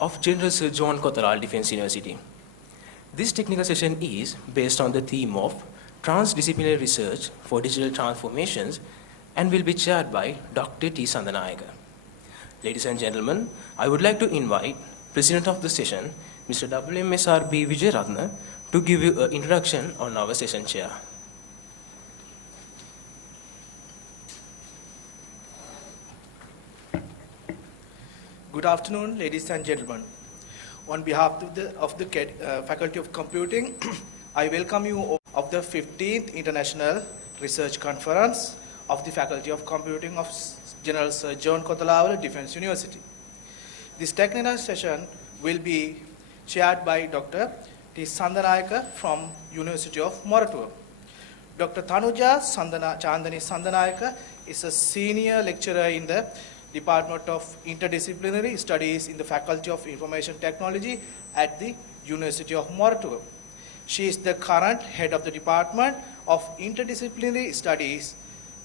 of General Sir John Kotelawala Defence University. This technical session is based on the theme of Transdisciplinary Research for Digital Transformations and will be chaired by Dr. T. Sandanayake. Ladies and gentlemen, I would like to invite President of the session, Mr. WMSR B. Vijayratna, to give you an introduction on our session chair. Good afternoon, ladies and gentlemen. On behalf of the Faculty of Computing, I welcome you of the 15th International Research Conference of the Faculty of Computing of General Sir John Kotelawala Defence University. This technical session will be chaired by Dr. T. Sandanayake from University of Moratuwa. Dr. Tanuja Chandani Sandanayake is a senior lecturer in the Department of Interdisciplinary Studies in the Faculty of Information Technology at the University of Moratuwa. She is the current head of the Department of Interdisciplinary Studies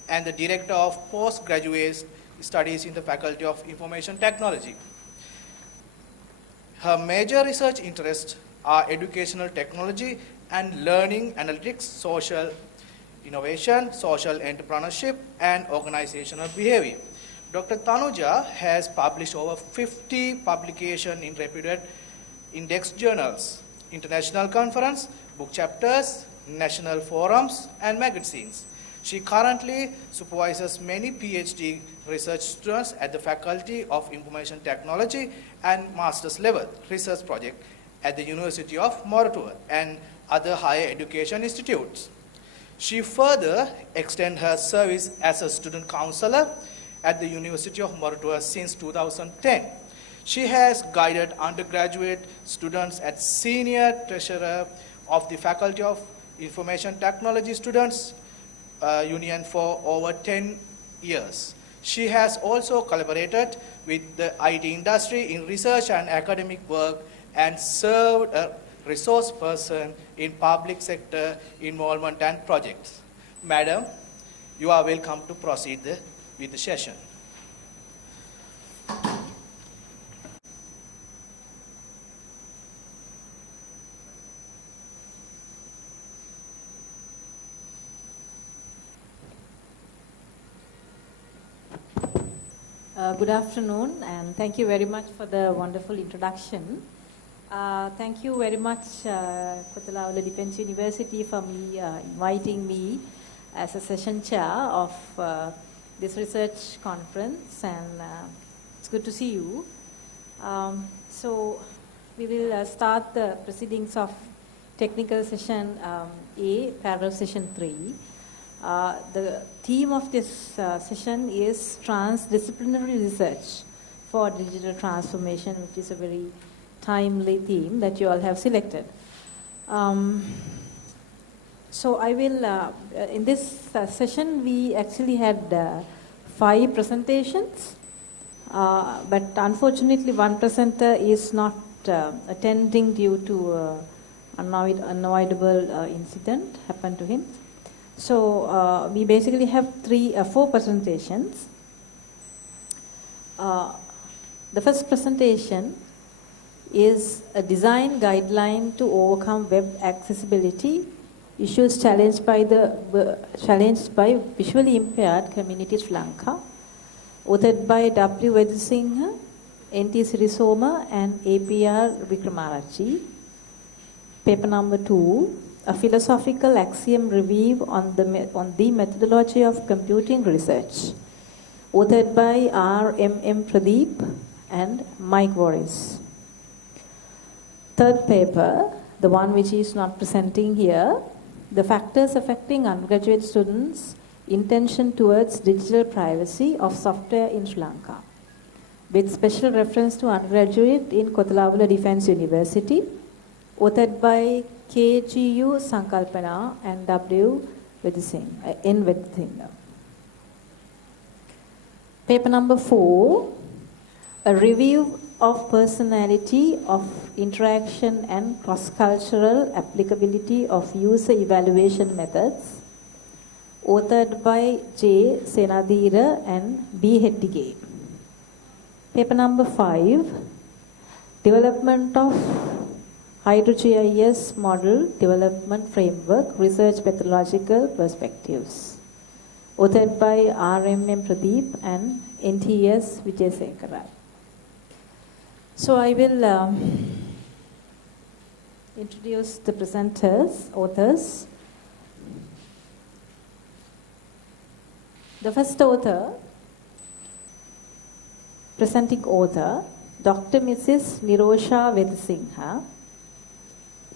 and the Director of Postgraduate Studies in the Faculty of Information Technology. Her major research interests are educational technology and learning analytics, social innovation, social entrepreneurship, and organizational behavior. Dr. Tanuja has published over 50 publications in reputed index journals, international conference, book chapters, national forums, and magazines. She currently supervises many PhD research students at the Faculty of Information Technology and master's level research project at the University of Moratuwa and other higher education institutes. She further extends her service as a student counselor at the University of Moratuwa since 2010. She has guided undergraduate students as senior treasurer of the Faculty of Information Technology Students Union for over 10 years. She has also collaborated with the IT industry in research and academic work and served a resource person in public sector involvement and projects. Madam, you are welcome to proceed with the session. Good afternoon, and thank you very much for the wonderful introduction. Thank you very much, Kotelawala Defence University, for inviting me as a session chair of this research conference, and it's good to see you. So we will start the proceedings of technical session A, paragraph session 3. The theme of this session is Transdisciplinary Research for Digital Transformation, which is a very timely theme that you all have selected. So I will, in this session, we actually had 5 presentations, but unfortunately one presenter is not attending due to unavoidable incident happened to him. So we basically have 4 presentations. The first presentation is a design guideline to overcome web accessibility issues challenged by visually impaired communities, Lanka, authored by W. Wedasinghe, N.T. Sirisoma, and APR Wickramarachchi. Paper number 2. A philosophical axiom review on the methodology of computing research, authored by R.M.M. Pradeep and Mike Warris. Third paper, the one which is not presenting here, the factors affecting undergraduate students' intention towards digital privacy of software in Sri Lanka, with special reference to undergraduate in Kotelawala Defence University, authored by KGU Sankalpana and W. Wedasinghe. Paper number 4, a review of personality of interaction and cross-cultural applicability of user evaluation methods, authored by J. Senadheera and B Hettige. Paper number 5, Development of HydroGIS model development framework, research methodological perspectives. Authored by RMM Pradeep and NTS Wedasinghe. So I will introduce the presenters, authors. The first author, presenting author, Dr. Mrs. Nirosha Wedasinghe,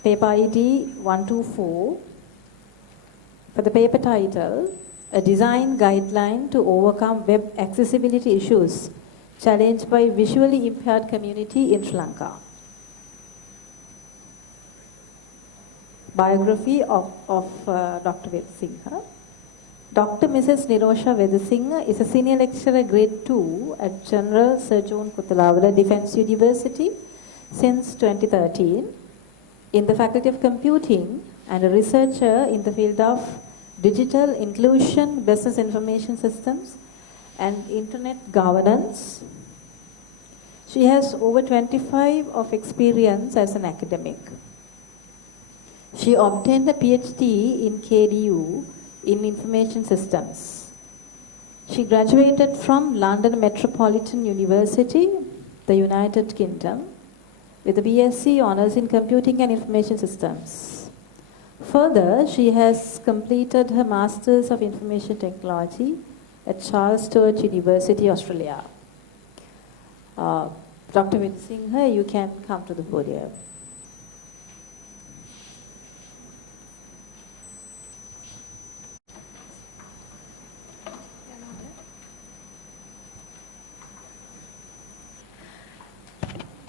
paper ID 124, for the paper title, A Design Guideline to Overcome Web Accessibility Issues Challenged by Visually Impaired Community in Sri Lanka. Biography of Dr. Wedasinghe. Dr. Mrs. Nirosha Wedasinghe is a senior lecturer grade 2 at General Sir John Kotelawala Defence University since 2013 in the Faculty of Computing and a researcher in the field of digital inclusion, business information systems and internet governance. She has over 25 of experience as an academic. She obtained a PhD in KDU in Information Systems. She graduated from London Metropolitan University, the United Kingdom, with a BSc Honours in Computing and Information Systems. Further, she has completed her Masters of Information Technology at Charles Sturt University, Australia. Dr. Wedasinghe, you can come to the podium.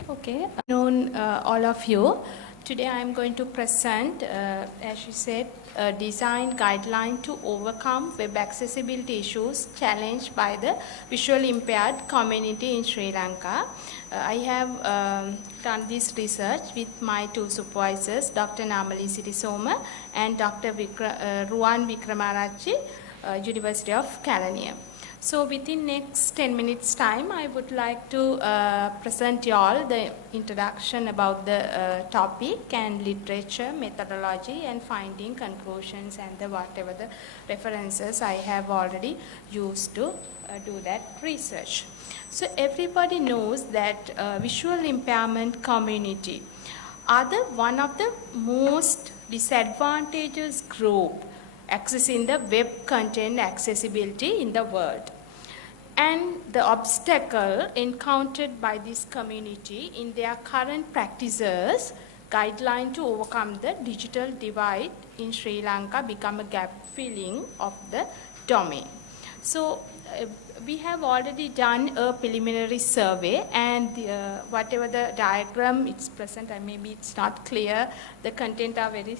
Okay, known all of you. Today I am going to present, as she said, a design guideline to overcome web accessibility issues challenged by the visually impaired community in Sri Lanka. I have done this research with my two supervisors, Dr. Sirisoma and Dr. Wickramarachchi, University of Kelaniya. So within next 10 minutes time, I would like to present you all the introduction about the topic and literature, methodology and finding conclusions and the whatever the references I have already used to do that research. So everybody knows that visual impairment community are one of the most disadvantaged group accessing the web content accessibility in the world. And the obstacle encountered by this community in their current practices guideline to overcome the digital divide in Sri Lanka become a gap filling of the domain. So we have already done a preliminary survey and whatever the diagram it's present and maybe it's not clear, the content are very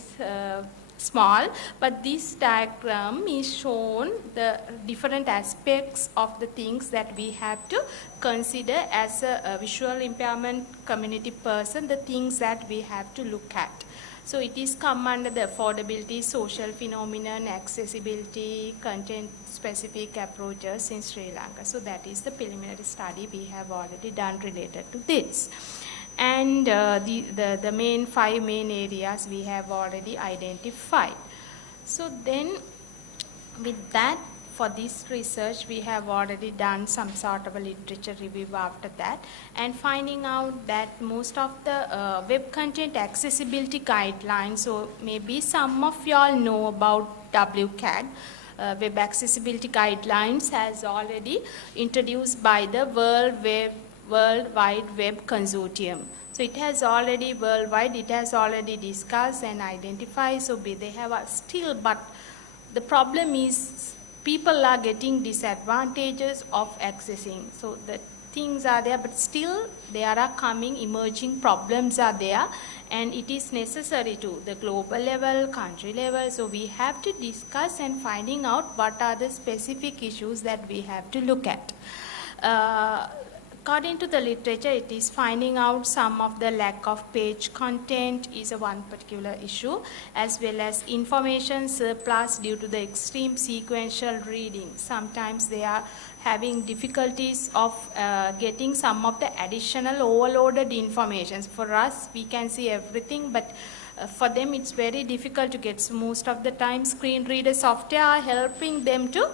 small, but this diagram is shown the different aspects of the things that we have to consider as a visual impairment community person, the things that we have to look at. So it is come under the affordability, social phenomenon, accessibility, content specific approaches in Sri Lanka. So that is the preliminary study we have already done related to this. And the main 5 main areas we have already identified. So then with that, for this research we have already done some sort of a literature review after that and finding out that most of the web content accessibility guidelines, so maybe some of you all know about WCAG, Web Accessibility Guidelines has already introduced by the World Wide Web Consortium. So it has already worldwide, it has already discussed and identified, so they have still, but the problem is people are getting disadvantages of accessing. So the things are there, but still there are coming emerging problems are there and it is necessary to the global level, country level. So we have to discuss and finding out what are the specific issues that we have to look at. According to the literature, it is finding out some of the lack of page content is a one particular issue, as well as information surplus due to the extreme sequential reading. Sometimes they are having difficulties of getting some of the additional overloaded information. For us, we can see everything, but for them it's very difficult to get. So most of the time screen reader software are helping them to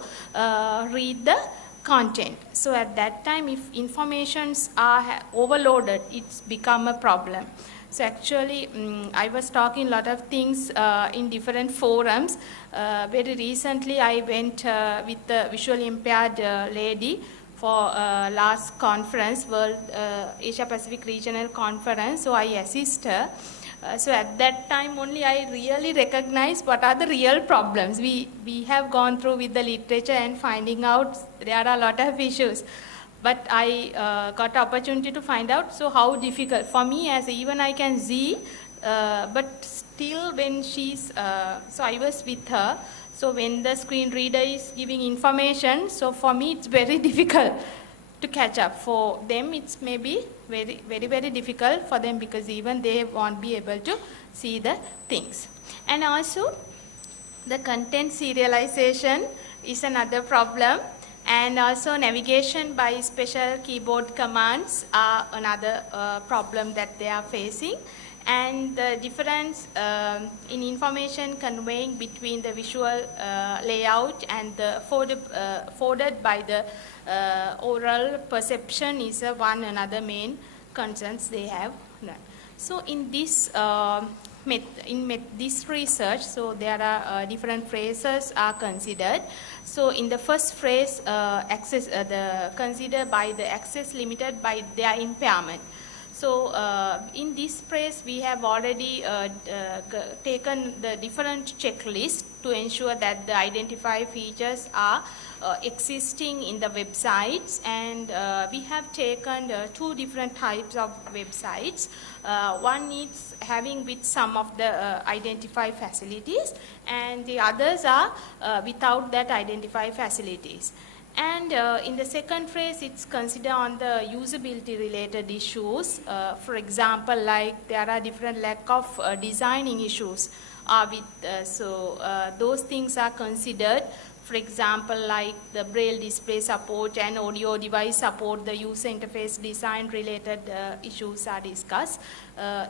read the content. So at that time, if informations are overloaded, it's become a problem. So actually, I was talking a lot of things in different forums. Very recently, I went with the visually impaired lady for last conference, World Asia Pacific Regional Conference. So I assist her. So at that time only I really recognized what are the real problems. We have gone through with the literature and finding out there are a lot of issues. But I got opportunity to find out, so how difficult for me, as even I can see, but still when she's, so I was with her, so when the screen reader is giving information, so for me it's very difficult to catch up. For them it's maybe very difficult for them, because even they won't be able to see the things. And also the content serialization is another problem, and also navigation by special keyboard commands are another problem that they are facing. And the difference in information conveying between the visual layout and the forwarded by the oral perception is another main concerns they have. So in this this research, so there are different phrases are considered. So in the first phrase, access considered by the access limited by their impairment. So in this phrase, we have already taken the different checklists to ensure that the identified features are existing in the websites, and we have taken two different types of websites. One is having with some of the identified facilities, and the others are without that identified facilities. And in the second phrase, it's considered on the usability related issues. For example, like there are different lack of designing issues. Those things are considered. For example, like the braille display support and audio device support, the user interface design related issues are discussed.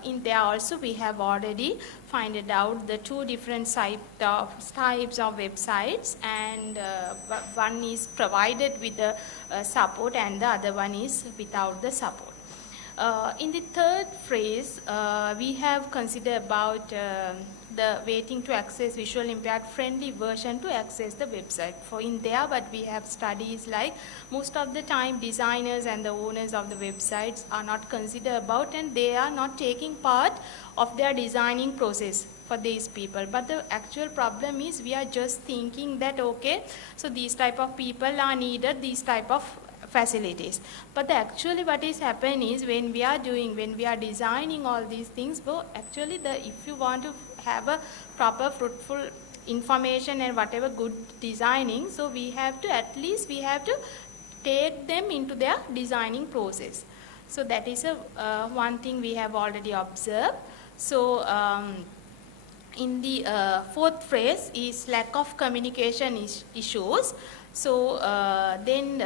In there also we have already found out the two different types of websites, and one is provided with the support and the other one is without the support. In the third phrase, we have considered about the waiting to access visual impaired friendly version to access the website. For in there, but we have studies like most of the time designers and the owners of the websites are not considered about, and they are not taking part of their designing process for these people. But the actual problem is we are just thinking that okay, so these type of people are needed, these type of facilities. But actually what is happening is when we are designing all these things, well, actually if you want to have a proper fruitful information and whatever good designing, so we have to take them into their designing process. So that is one thing we have already observed. So in the fourth phrase is lack of communication issues. So then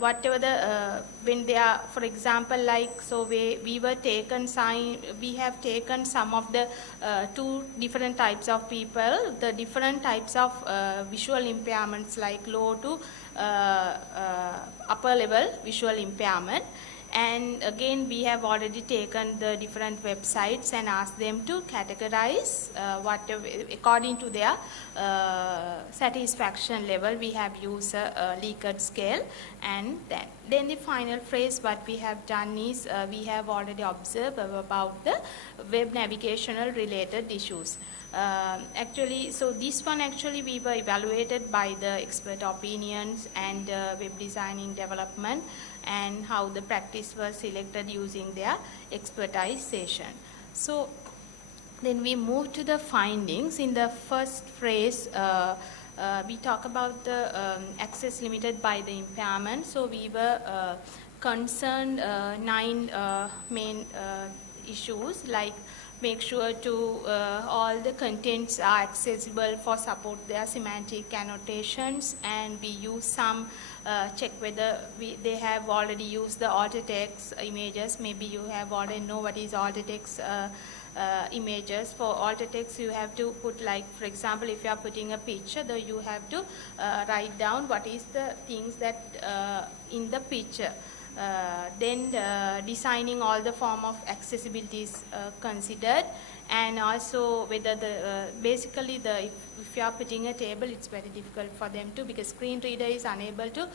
whatever the when they are, for example, like so we have taken some of the two different types of people, the different types of visual impairments like low to upper level visual impairment. And again, we have already taken the different websites and asked them to categorize whatever according to their satisfaction level. We have used a Likert scale, and then the final phrase what we have done is we have already observed about the web navigational related issues. Actually, so this one actually we were evaluated by the expert opinions and web designing development, and how the practice was selected using their expertise session. So then we move to the findings. In the first phrase, we talk about the access limited by the impairment. So we were concerned 9 main issues, like make sure to all the contents are accessible for support their semantic annotations, and we use some check whether they have already used the alter text images. Maybe you have already know what is alter text images. For alter text, you have to put, like, for example, if you are putting a picture, though, you have to write down what is the things that in the picture. Then designing all the form of accessibility is considered, and also whether the basically if you are putting a table, it's very difficult for them to, because screen reader is unable to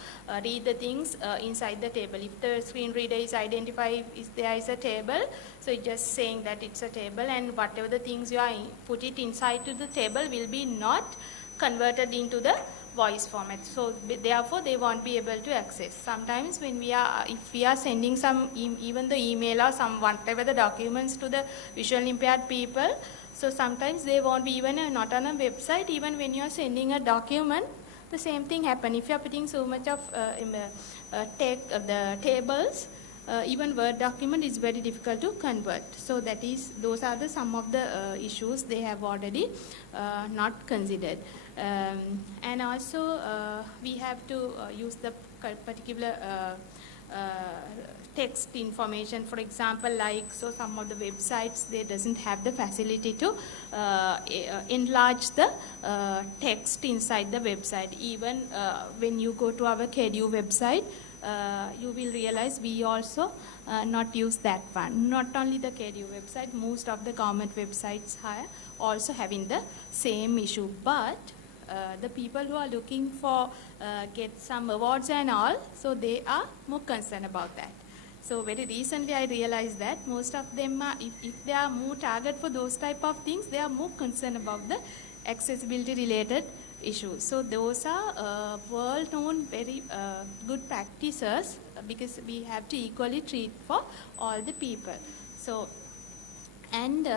read the things inside the table. If the screen reader is identify if there is a table, so it's just saying that it's a table, and whatever the things you are put it inside to the table will be not converted into the voice format. So therefore they won't be able to access. Sometimes when if we are sending some even the email or some whatever the documents to the visual impaired people, so sometimes they won't be even not on a website. Even when you are sending a document, the same thing happen. If you are putting so much of the tables, even Word document is very difficult to convert. So those are some of the issues they have already not considered. And also we have to use the particular text information. For example, like, so some of the websites, they doesn't have the facility to enlarge the text inside the website. Even when you go to our KDU website, you will realize we also not use that one. Not only the KDU website, most of the government websites are also having the same issue. But the people who are looking for get some awards and all, so they are more concerned about that. So very recently I realized that most of them are, if they are more target for those type of things, they are more concerned about the accessibility related issues. So those are world-known very good practices, because we have to equally treat for all the people. So, and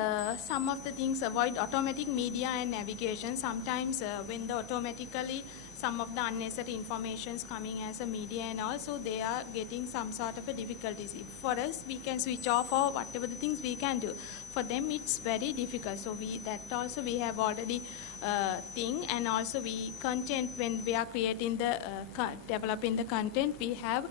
some of the things, avoid automatic media and navigation. Sometimes when the automatically some of the unnecessary information is coming as a media and also they are getting some sort of a difficulties. For us, we can switch off or whatever the things we can do. For them, it's very difficult. So we have already thing, and also content, when we are creating the developing the content, we have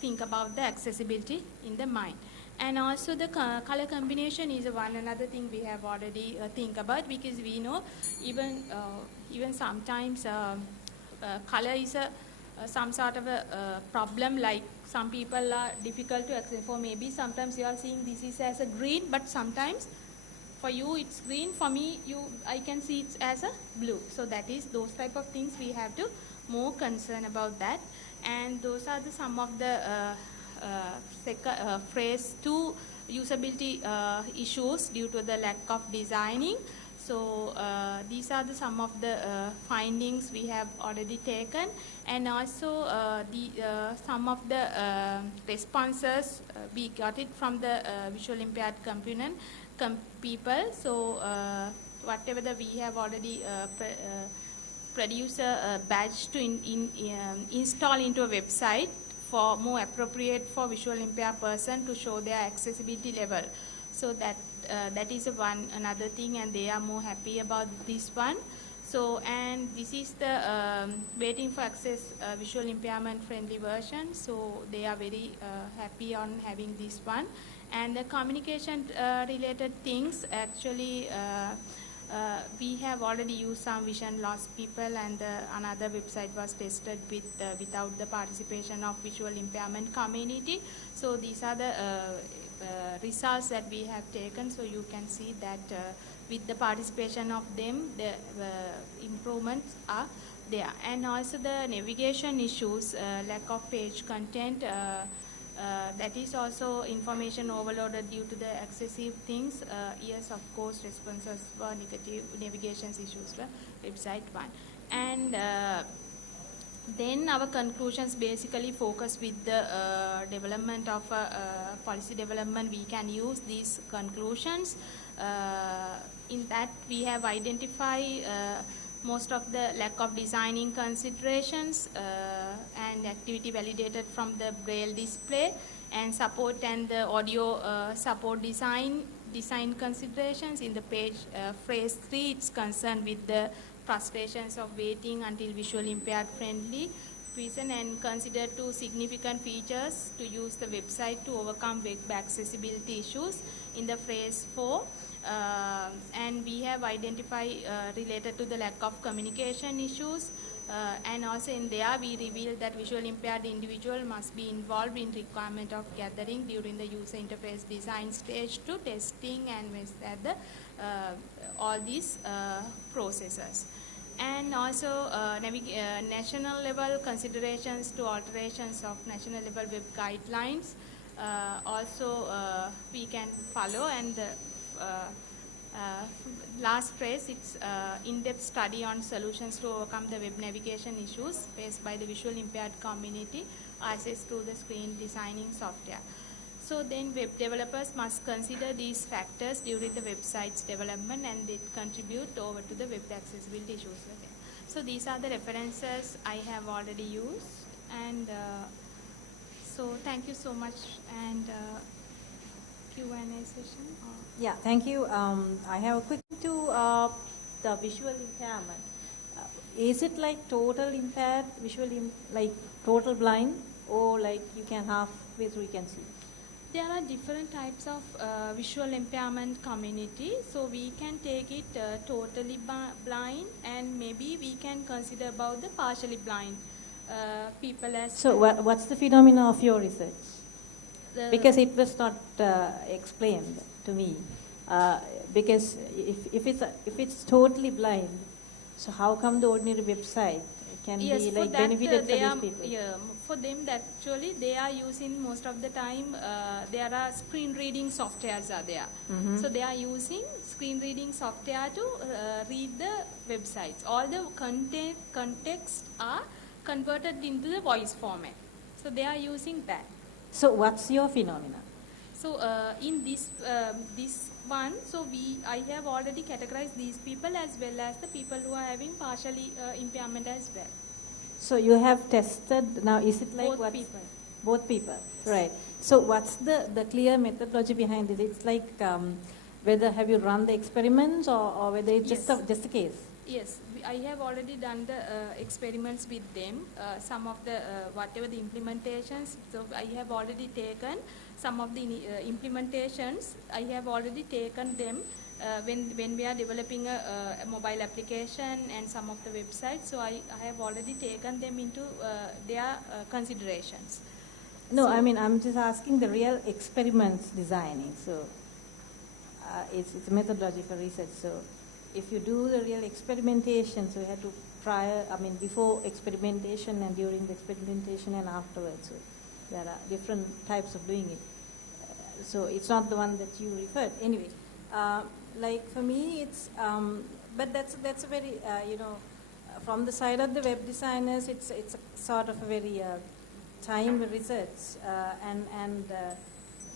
think about the accessibility in the mind. And also the color combination is another thing we have already think about, because we know even sometimes color is some sort of a problem. Like some people are difficult to access for. Maybe sometimes you are seeing this is as a green, but sometimes for you it's green. For me, I can see it as a blue. So that is those type of things we have to more concern about that. And those are some of the phrase 2 usability issues due to the lack of designing. So these are some of the findings we have already taken, and also some of the responses we got it from the visual impaired people. So whatever we have already produced a badge to install into a website for more appropriate for visual impaired person to show their accessibility level. So that is another thing, and they are more happy about this one. So, and this is the waiting for access visual impairment friendly version. So they are very happy on having this one. And the communication related things, actually we have already used some vision loss people, and another website was tested without the participation of visual impairment community. So these are the results that we have taken. So you can see that with the participation of them, the improvements are there. And also the navigation issues, lack of page content, that is also information overloaded due to the excessive things. Yes, of course, responses were negative, navigation issues were website 1. And then our conclusions basically focus with the development of policy development. We can use these conclusions. In that we have identified most of the lack of designing considerations and activity validated from the braille display, and support and the audio support design considerations. In the page phrase 3, it's concerned with the frustrations of waiting until visual impaired friendly reason and consider two significant features to use the website to overcome web accessibility issues in the phase 4. And we have identified related to the lack of communication issues, and also in there we revealed that visually impaired individual must be involved in requirement of gathering during the user interface design stage to testing and at the all these processes. And also national level considerations to alterations of national level web guidelines also we can follow. And the last phrase, it's in-depth study on solutions to overcome the web navigation issues faced by the visually impaired community access to the screen designing software. So then web developers must consider these factors during the website's development, and they contribute over to the web accessibility issues. So these are the references I have already used, and so thank you so much. And Q&A session? Yeah, thank you. I have a quick to the visual impairment. Is it like total impaired, like total blind, or like you can halfway through you can see? There are different types of visual impairment community. So we can take it totally blind, and maybe we can consider about the partially blind people as So what's the phenomena of your research? Because it was not explained to me. Because if it's totally blind, so how come the ordinary website can yes, be for like that, benefited for these people? Yeah, for them that actually they are using most of the time there are screen reading softwares are there. Mm-hmm. So they are using screen reading software to read the websites. All the context are converted into the voice format. So they are using that. So what's your phenomena? So in this one, so I have already categorized these people as well as the people who are having partially impairment as well. So you have tested, now is it like Both people. Both people, right. So what's the clear methodology behind it? It's like whether have you run the experiments or whether it's Yes. just a case? Yes, I have already done the experiments with them, some of the whatever the implementations. So I have already taken some of the implementations. I have already taken them when we are developing a mobile application and some of the websites. So I have already taken them into their considerations. No, So I mean I'm just asking the real experiments designing. So it's a methodology for research. So if you do the real experimentation, so you have to before experimentation and during the experimentation and afterwards. So there are different types of doing it. So it's not the one that you referred. Anyway, like for me, it's but that's a very from the side of the web designers, it's a sort of a very time research and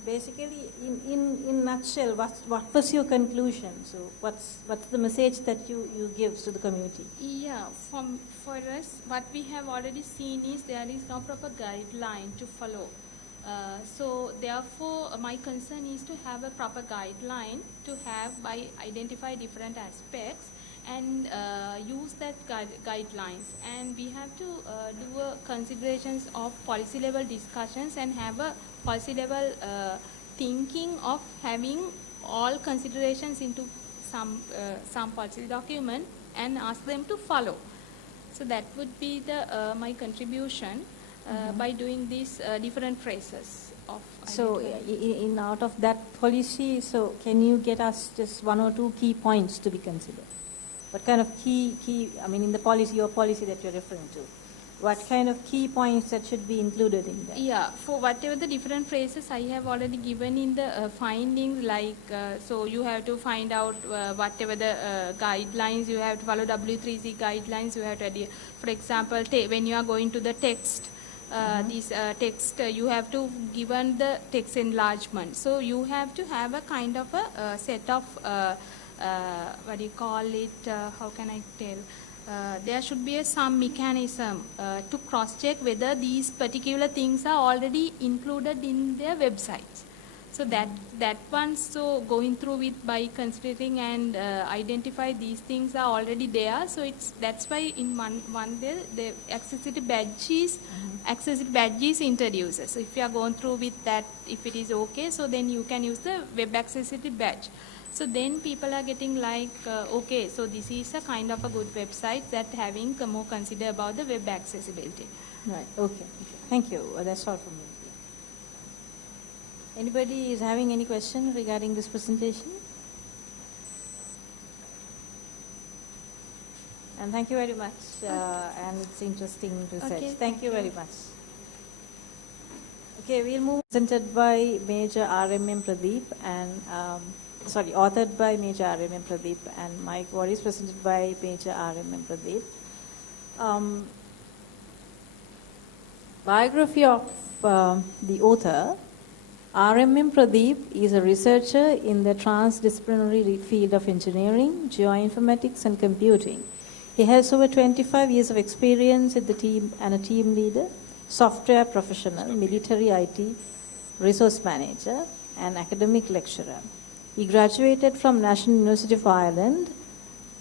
basically in nutshell, what was your conclusion? So what's the message that you give to the community? yeah, for us, what we have already seen is there is no proper guideline to follow. So therefore, my concern is to have a proper guideline to have by identify different aspects and use that guidelines. And we have to do considerations of policy level discussions and have a policy level thinking of having all considerations into some policy document and ask them to follow. So that would be the my contribution. By doing these different phrases of So identifying. in out of that policy, so can you get us just one or two key points to be considered? What kind of key, I mean in the policy, your policy that you're referring to, what kind of key points that should be included in that? Yeah, for whatever the different phrases I have already given in the findings, like so you have to find out whatever the guidelines, you have to follow W3C guidelines, you have to adhere. For example, when you are going to the text, this text, you have to given the text enlargement. So you have to have a kind of a set of, what do you call it, how can I tell? There should be some mechanism to cross-check whether these particular things are already included in their websites. So that one, so going through with by considering and identify these things are already there. So that's why in one day the accessibility badge is introduced. So if you are going through with that, if it is okay, so then you can use the web accessibility badge. So then people are getting like, okay, so this is a kind of a good website that having more consider about the web accessibility. Right, okay. Thank you. That's all from me. Anybody is having any question regarding this presentation? And thank you very much. And it's interesting research. Okay, Thank you very much. Okay, we'll move. Presented by Major RMM Pradeep and authored by Major RMM Pradeep, and my work is presented by Major RMM Pradeep. Biography of the author. RMM Pradeep is a researcher in the transdisciplinary field of engineering, geoinformatics and computing. He has over 25 years of experience at the team and a team leader, software professional, military IT, resource manager and academic lecturer. He graduated from National University of Ireland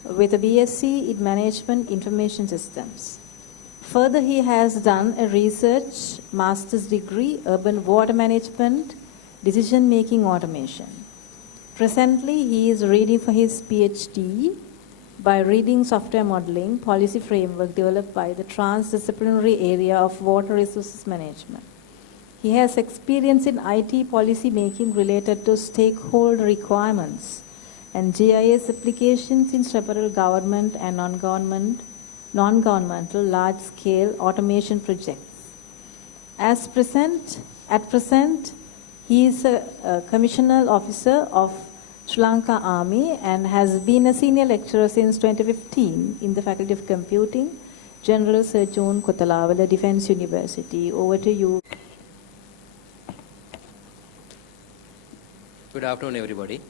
with a BSc in Management Information Systems. Further, he has done a research master's degree, urban water management, decision-making automation. Presently, he is reading for his PhD by reading software modeling policy framework developed by the transdisciplinary area of water resources management. He has experience in IT policy making related to stakeholder requirements and GIS applications in several government and non-governmental large-scale automation projects. At present, he is a commissioned officer of Sri Lanka Army and has been a senior lecturer since 2015 in the Faculty of Computing, General Sir John Kotelawala Defence University. Over to you. Good afternoon, everybody.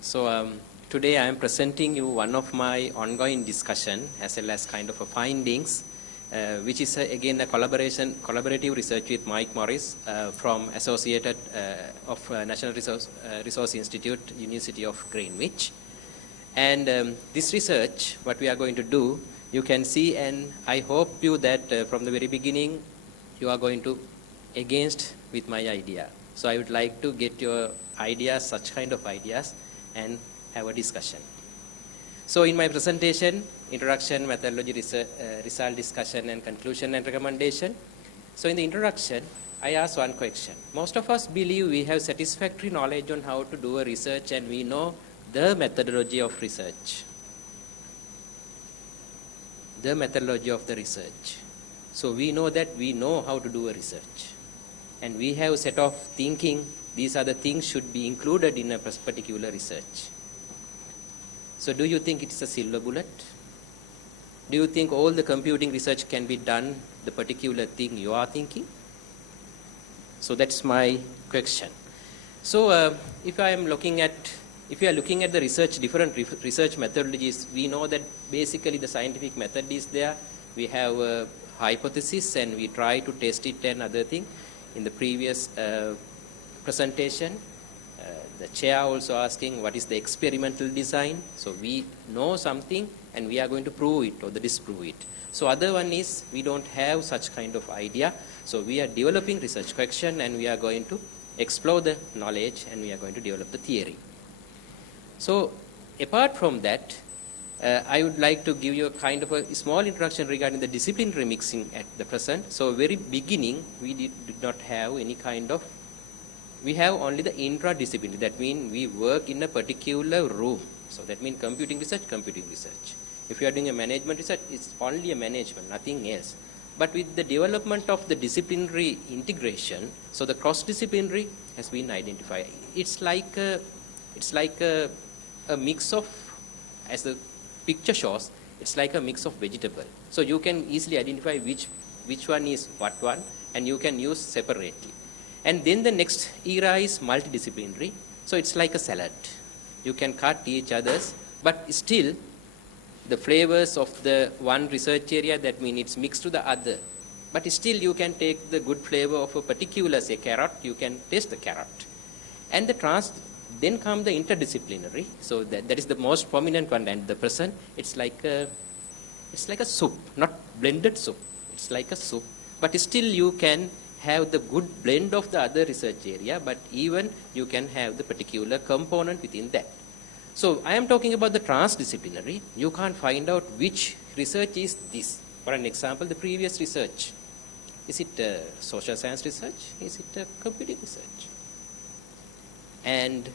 So today I am presenting you one of my ongoing discussion as well as kind of a findings, which is again a collaborative research with Mike Morris from Associated of National Resource Institute, University of Greenwich. And this research, what we are going to do, you can see, and I hope you that from the very beginning you are going to against with my idea. So I would like to get your ideas, such kind of ideas, and have a discussion. So in my presentation, introduction, methodology, result discussion, and conclusion and recommendation. So in the introduction, I ask one question. Most of us believe we have satisfactory knowledge on how to do a research and we know the methodology of research. The methodology of the research. So we know that we know how to do a research. And we have a set of thinking, these are the things should be included in a particular research. So do you think it's a silver bullet? Do you think all the computing research can be done the particular thing you are thinking? So that's my question. So if you are looking at the research, different research methodologies, we know that basically the scientific method is there. We have a hypothesis and we try to test it and other thing. In the previous presentation, the chair also asking what is the experimental design. So we know something and we are going to prove it or disprove it. So other one is we don't have such kind of idea. So we are developing research question and we are going to explore the knowledge and we are going to develop the theory. So apart from that, I would like to give you a kind of a small introduction regarding the disciplinary mixing at the present. So very beginning, we did not have any kind of, we have only the interdisciplinary. That means we work in a particular room. So that means computing research. If you are doing a management research, it's only a management, nothing else. But with the development of the disciplinary integration, so the cross-disciplinary has been identified. It's like a mix of, as the picture shows, it's like a mix of vegetable. So you can easily identify which one is what one, and you can use separately. And then the next era is multidisciplinary. So it's like a salad. You can cut each other's, but still the flavors of the one research area, that means it's mixed to the other. But still you can take the good flavor of a particular, say, carrot, you can taste the carrot. And then come the interdisciplinary. So that is the most prominent one, and the present, it's like a soup, not blended soup. It's like a soup, but still you can have the good blend of the other research area, but even you can have the particular component within that. So I am talking about the transdisciplinary. You can't find out which research is this. For an example, the previous research. Is it social science research? Is it computing research? And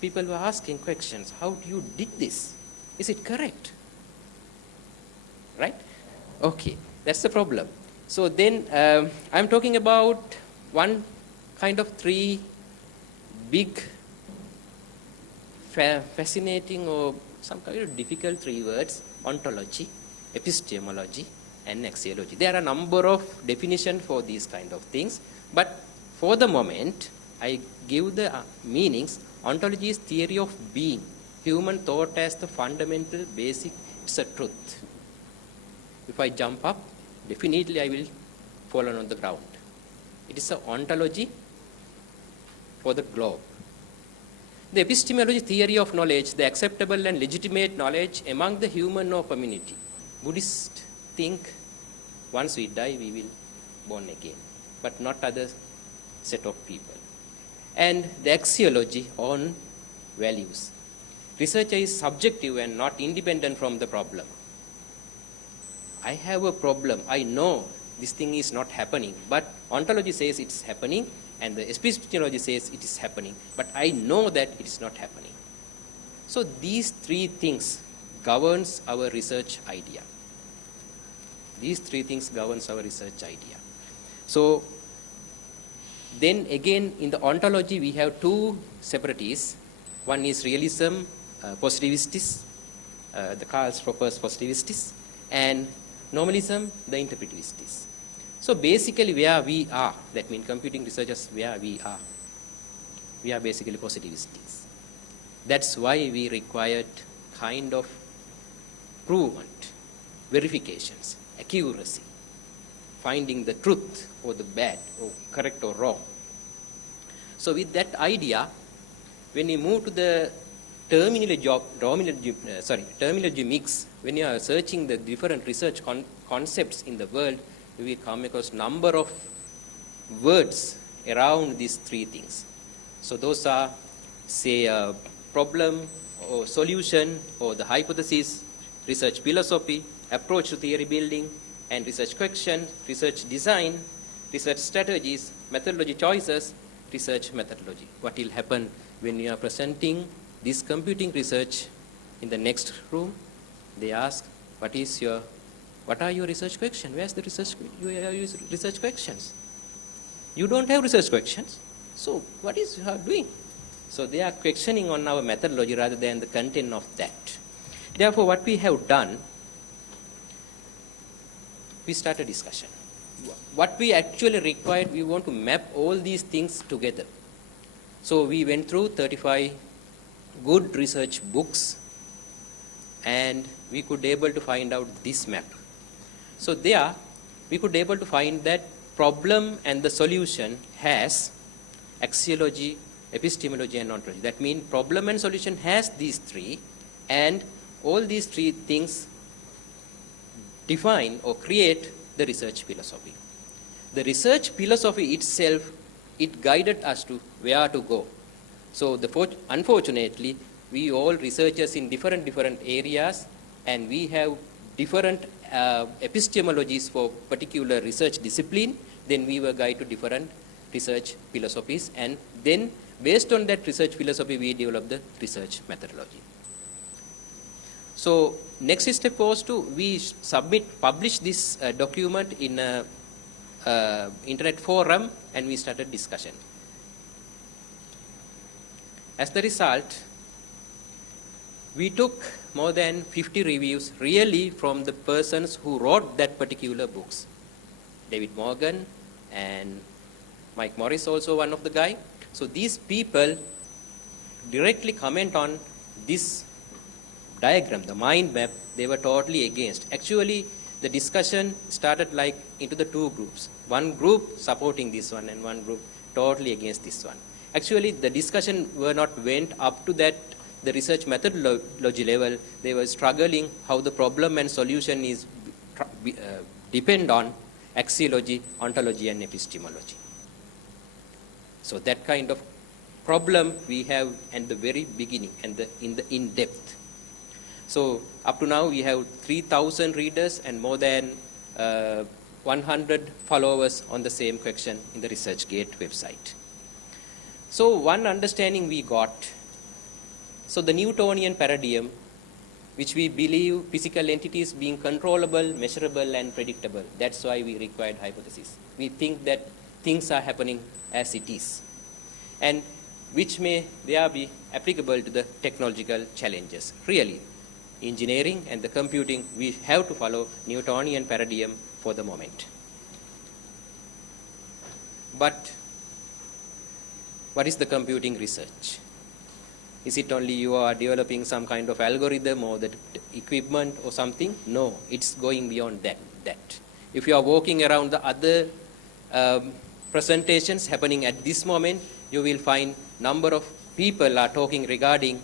people were asking questions. How do you did this? Is it correct? Right? Okay, that's the problem. So then I'm talking about one kind of three big fascinating or some kind of difficult three words: ontology, epistemology, and axiology. There are a number of definitions for these kind of things, but for the moment I give the meanings. Ontology is theory of being, human thought as the fundamental basic, it's a truth. If I jump up, definitely I will fall on the ground. It is an ontology for the globe. The epistemology, theory of knowledge, the acceptable and legitimate knowledge among the human or community. Buddhists think once we die we will born again, but not other set of people. And the axiology on values. Research is subjective and not independent from the problem. I have a problem. I know this thing is not happening, but ontology says it's happening, and the epistemology says it is happening, but I know that it is not happening. So these three things governs our research idea. These three things governs our research idea. So then again in the ontology we have two separates. One is realism, positivists, the Karl Popper's positivists, and normalism, the interpretivists. So basically where we are, that means computing researchers, where we are basically positivists. That's why we required kind of provement, verifications, accuracy, finding the truth or the bad or correct or wrong. So with that idea, when you move to the terminology mix, when you are searching the different research concepts in the world, you will come across number of words around these three things. So those are, say, problem or solution or the hypothesis, research philosophy, approach to theory building, and research question, research design, research strategies, methodology choices, research methodology. What will happen when you are presenting this computing research in the next room? They ask, what are your research questions? Where's the research? Research questions. You don't have research questions. So what is you are doing? So they are questioning on our methodology rather than the content of that. Therefore, what we have done, we start a discussion. What we actually required, we want to map all these things together. So we went through 35 good research books, and we could able to find out this map. So there, we could able to find that problem and the solution has axiology, epistemology, and ontology. That means problem and solution has these three, and all these three things define or create the research philosophy. The research philosophy itself, it guided us to where to go. So unfortunately, we all researchers in different areas, and we have different epistemologies for particular research discipline. Then we were guided to different research philosophies, and then based on that research philosophy, we developed the research methodology. So next step was to publish this document in a internet forum, and we started discussion. As the result, we took more than 50 reviews really from the persons who wrote that particular books. David Morgan and Mike Morris, also one of the guy. So these people directly comment on this diagram, the mind map. They were totally against. Actually, the discussion started into the two groups. One group supporting this one and one group totally against this one. Actually, the discussion were not went up to that, the research methodology level. They were struggling how the problem and solution is depend on axiology, ontology, and epistemology. So that kind of problem we have at the very beginning and in depth. So up to now we have 3,000 readers and more than 100 followers on the same question in the ResearchGate website. So one understanding we got, so the Newtonian paradigm, which we believe physical entities being controllable, measurable, and predictable. That's why we required hypothesis. We think that things are happening as it is, and which may there be applicable to the technological challenges. Really, engineering and the computing, we have to follow Newtonian paradigm for the moment. But what is the computing research? Is it only you are developing some kind of algorithm or the equipment or something? No, it's going beyond that. If you are walking around the other presentations happening at this moment, you will find number of people are talking regarding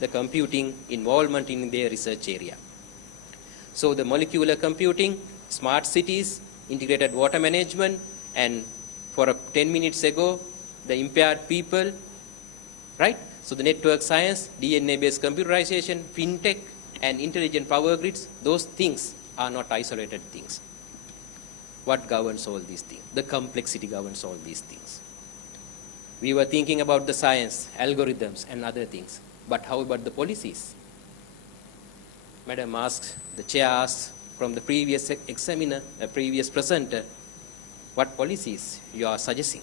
the computing involvement in their research area. So the molecular computing, smart cities, integrated water management, and for 10 minutes ago, the impaired people, right? So the network science, DNA-based computerization, fintech, and intelligent power grids, those things are not isolated things. What governs all these things? The complexity governs all these things. We were thinking about the science, algorithms, and other things. But how about the policies? Madam asks, the chair asks from the previous examiner, a previous presenter, what policies you are suggesting?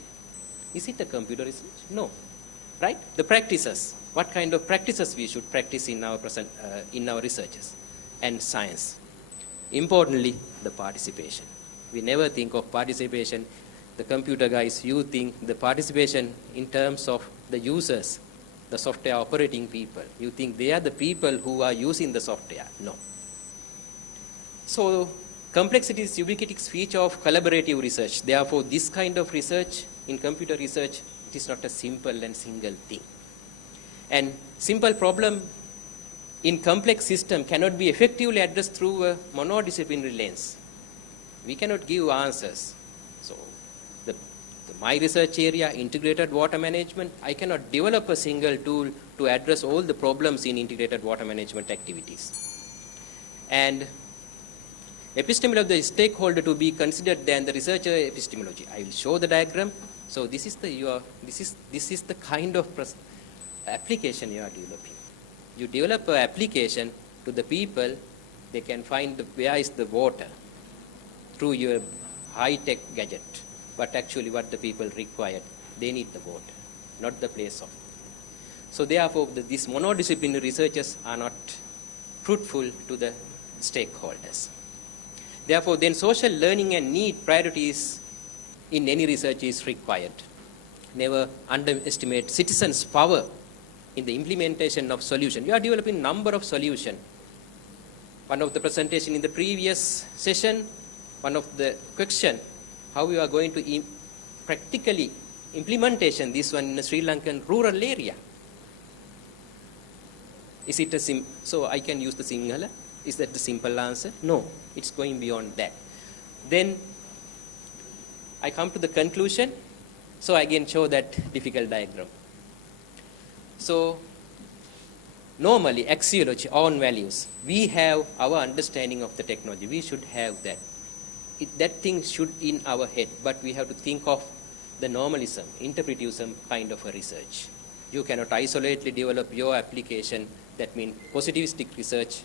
Is it a computer research? No. Right? The practices. What kind of practices we should practice in our researches and science? Importantly, the participation. We never think of participation. The computer guys, you think the participation in terms of the users, the software operating people. You think they are the people who are using the software. No. So complexity is ubiquitous feature of collaborative research. Therefore, this kind of research in computer research, it is not a simple and single thing. And simple problem in complex system cannot be effectively addressed through a monodisciplinary lens. We cannot give answers. So my research area, integrated water management, I cannot develop a single tool to address all the problems in integrated water management activities. And epistemology of the stakeholder to be considered than the researcher epistemology. I will show the diagram. So this is the kind of application you are developing. You develop an application to the people, they can find where is the water through your high-tech gadget. But actually what the people required, they need the water, not the place of. So therefore, these monodisciplinary researches are not fruitful to the stakeholders. Therefore, then social learning and need priorities in any research is required. Never underestimate citizens' power in the implementation of solution. You are developing number of solution. One of the presentation in the previous session, one of the question, how you are going to practically implementation this one in a Sri Lankan rural area. Is it a so I can use the Sinhala? Is that the simple answer? No, it's going beyond that. Then I come to the conclusion. So I again show that difficult diagram. So normally axiology, own values, we have our understanding of the technology. We should have that. That thing should in our head, but we have to think of the normalism, interpretivism kind of a research. You cannot isolatedly develop your application. That means positivistic research.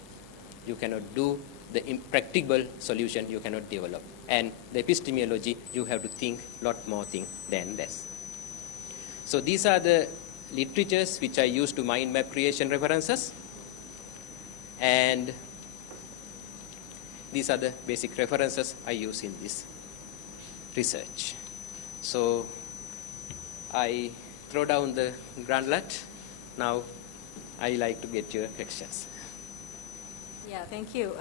You cannot do the impracticable solution. You cannot develop. And the epistemology, you have to think a lot more thing than this. So these are the literatures which I use to mind map creation references. And these are the basic references I use in this research. So I throw down the gauntlet. Now I like to get your questions. Yeah, thank you.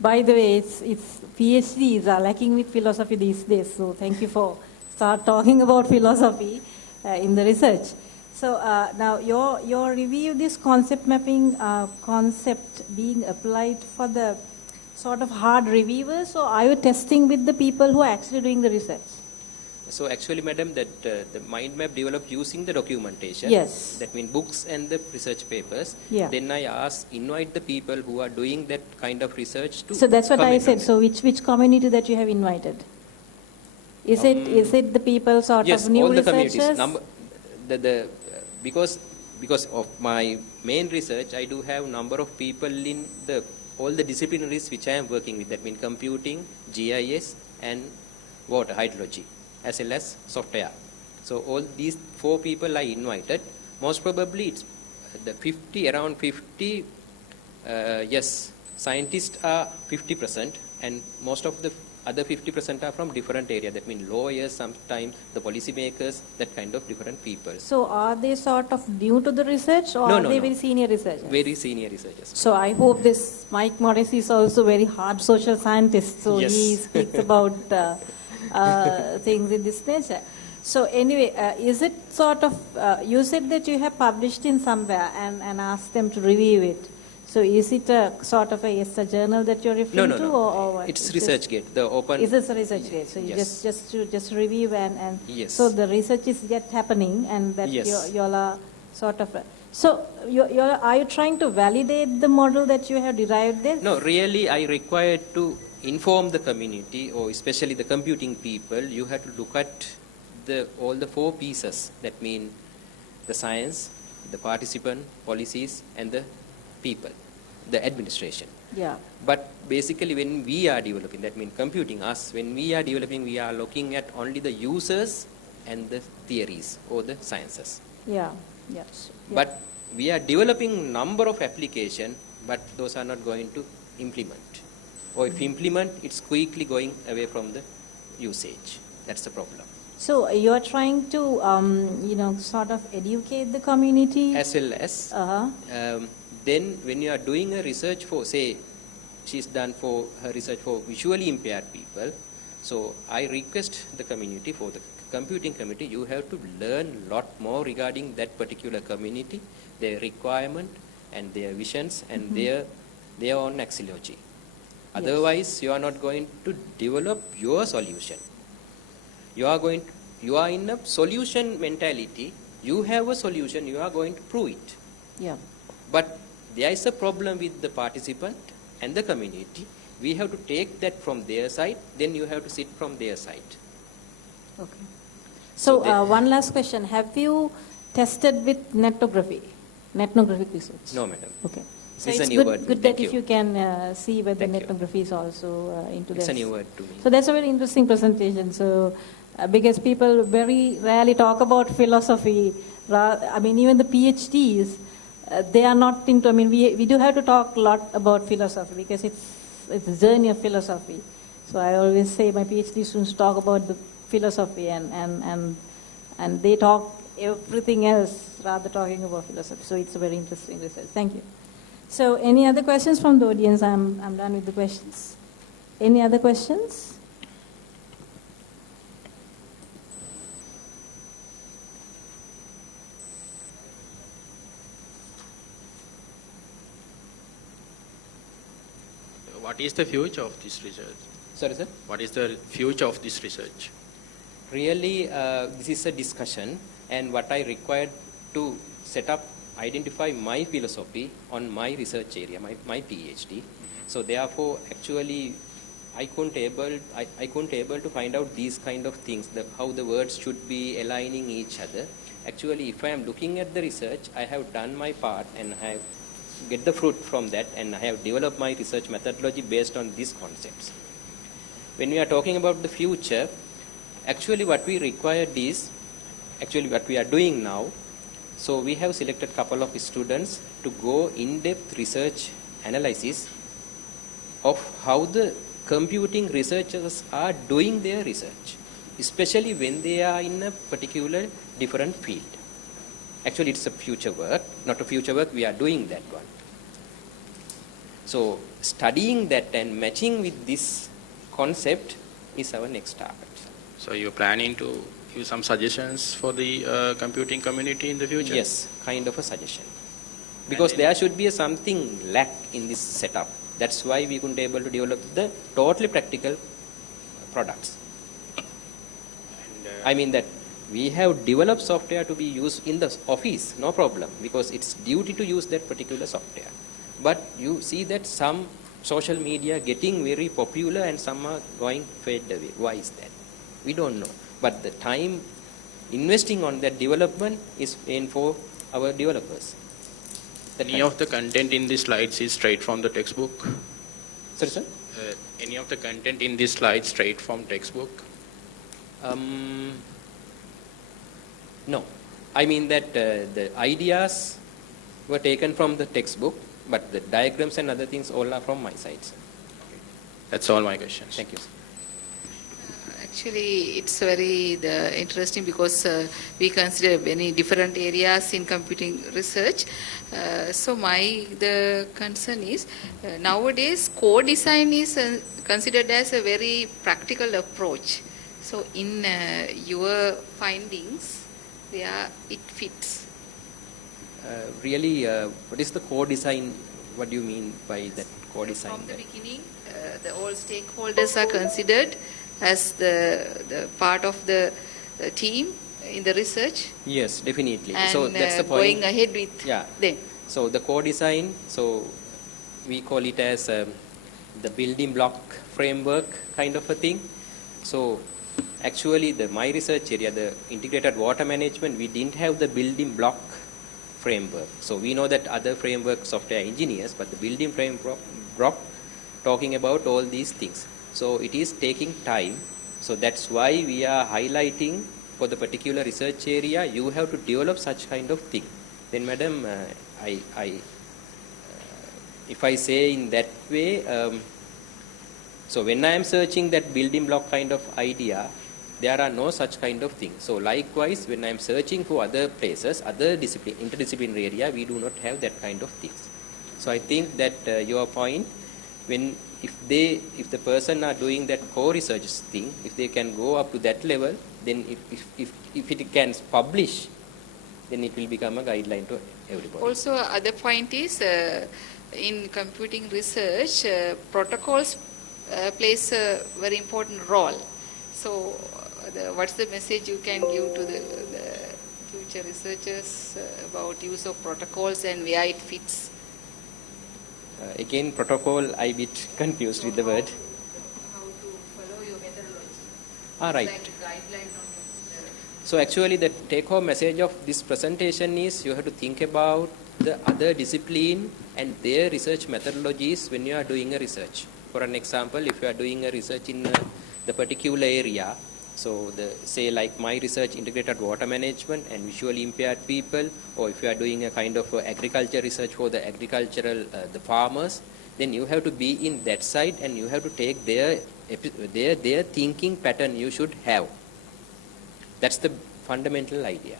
By the way, it's PhDs are lacking with philosophy these days, so thank you for start talking about philosophy in the research. So now your review, this concept mapping concept being applied for the sort of hard reviewers, or are you testing with the people who are actually doing the research? So actually, madam, that the mind map developed using the documentation. Yes. That means books and the research papers. Yeah. Then I invite the people who are doing that kind of research to. So that's what I comment said. on it. So which community that you have invited? Is it the people sort Yes, of new all the researchers? communities. Because of my main research, I do have number of people in all the disciplinaries which I am working with. That means computing, GIS, and water hydrology, as well as software. So all these 4 people I invited. Most probably it's around 50. Yes, scientists are 50%, and most of the other 50% are from different areas. That means lawyers, sometimes the policymakers, that kind of different people. So are they sort of new to the research, or are they very senior researchers? Very senior researchers. So I hope this Mike Morrissey is also very hard social scientist. So Yes. he speaks about things in this nature. So anyway, is it sort of, you said that you have published in somewhere and asked them to review it. So is it a sort of a journal that you're referring to? No. Or what? It's ResearchGate, the open. Is this a ResearchGate? So you Yes. just review and Yes. so the research is yet happening, and that Yes. you all are sort of. So are you trying to validate the model that you have derived there? No, really, I required to inform the community, or especially the computing people. You have to look at all the 4 pieces. That mean the science, the participant, policies, and the people, the administration. Yeah. But basically, when we are developing, that means computing us, when we are developing, we are looking at only the users and the theories or the sciences. Yeah. Yes. Yeah. But we are developing number of applications, but those are not going to implement. Or if implement, it's quickly going away from the usage. That's the problem. So you are trying to, sort of educate the community. As well as, then when you are doing a research for, say, she's done for her research for visually impaired people. So I request the community, for the computing community, you have to learn a lot more regarding that particular community, their requirement and their visions and their own axiology. Otherwise, you are not going to develop your solution. You are in a solution mentality. You have a solution, you are going to prove it. Yeah. But there is a problem with the participant and the community. We have to take that from their side, then you have to sit from their side. Okay. So one last question. Have you tested with netnographic research? No, madam. Okay. So It's a it's new word. good Thank that if you. you can see whether Thank you. netnography is also into this. It's a new word to me. So that's a very interesting presentation. So because people very rarely talk about philosophy, I mean even the PhDs, they are not into, I mean we do have to talk a lot about philosophy because it's a journey of philosophy. So I always say my PhD students talk about the philosophy and they talk everything else rather talking about philosophy. So it's a very interesting research. Thank you. So any other questions from the audience? I'm done with the questions. Any other questions? What is the future of this research? Sorry, sir? What is the future of this research? Really, this is a discussion, and what I required to set up, identify my philosophy on my research area, my PhD. So therefore, actually, I couldn't able to find out these kind of things, how the words should be aligning each other. Actually, if I am looking at the research, I have done my part and I have get the fruit from that, and I have developed my research methodology based on these concepts. When we are talking about the future, actually what we required is, actually what we are doing now, so we have selected a couple of students to go in-depth research analysis of how the computing researchers are doing their research, especially when they are in a particular different field. Actually, it's a future work, not a future work, we are doing that one. So, studying that and matching with this concept is our next target. So you're planning to give some suggestions for the computing community in the future? Yes, kind of a suggestion. Because there should be something lack in this setup. That's why we couldn't able to develop the totally practical products. I mean that we have developed software to be used in the office, no problem, because it's duty to use that particular software. But you see that some social media getting very popular and some are going fade away. Why is that? We don't know. But the time investing on that development is in for our developers. Any of the content in these slides is straight from the textbook? Sorry, sir? Any of the content in these slides straight from textbook? No. I mean that the ideas were taken from the textbook, but the diagrams and other things all are from my side, sir. That's all my questions. Thank you, sir. Actually, it's very interesting because we consider many different areas in computing research. So the concern is nowadays co-design is considered as a very practical approach. So in your findings, where it fits? Really, what is the core design? What do you mean by that core design? From the beginning, all stakeholders are considered as the part of the team in the research. Yes, definitely. And so that's the point. going ahead with them. So the core design, so we call it as the building block framework kind of a thing. So actually my research area, the integrated water management, we didn't have the building block framework. So we know that other framework software engineers, but the building framework talking about all these things. So it is taking time. So that's why we are highlighting for the particular research area, you have to develop such kind of thing. Then madam, if I say in that way, so when I am searching that building block kind of idea, there are no such kind of things. So likewise, when I am searching for other places, other interdisciplinary area, we do not have that kind of things. So I think that your point, if the person are doing that core research thing, if they can go up to that level, then if it can publish, then it will become a guideline to everybody. Also, other point is in computing research, protocols plays a very important role. So, what's the message you can give to the future researchers about use of protocols and where it fits? Again, protocol, I bit confused with the word. How to follow your methodology? Right. Like guideline on your So actually the take-home message of this presentation is you have to think about the other discipline and their research methodologies when you are doing a research. For an example, if you are doing a research in the particular area, so say like my research, integrated water management and visually impaired people, or if you are doing a kind of agriculture research for the agricultural, the farmers, then you have to be in that side and you have to take their thinking pattern you should have. That's the fundamental idea.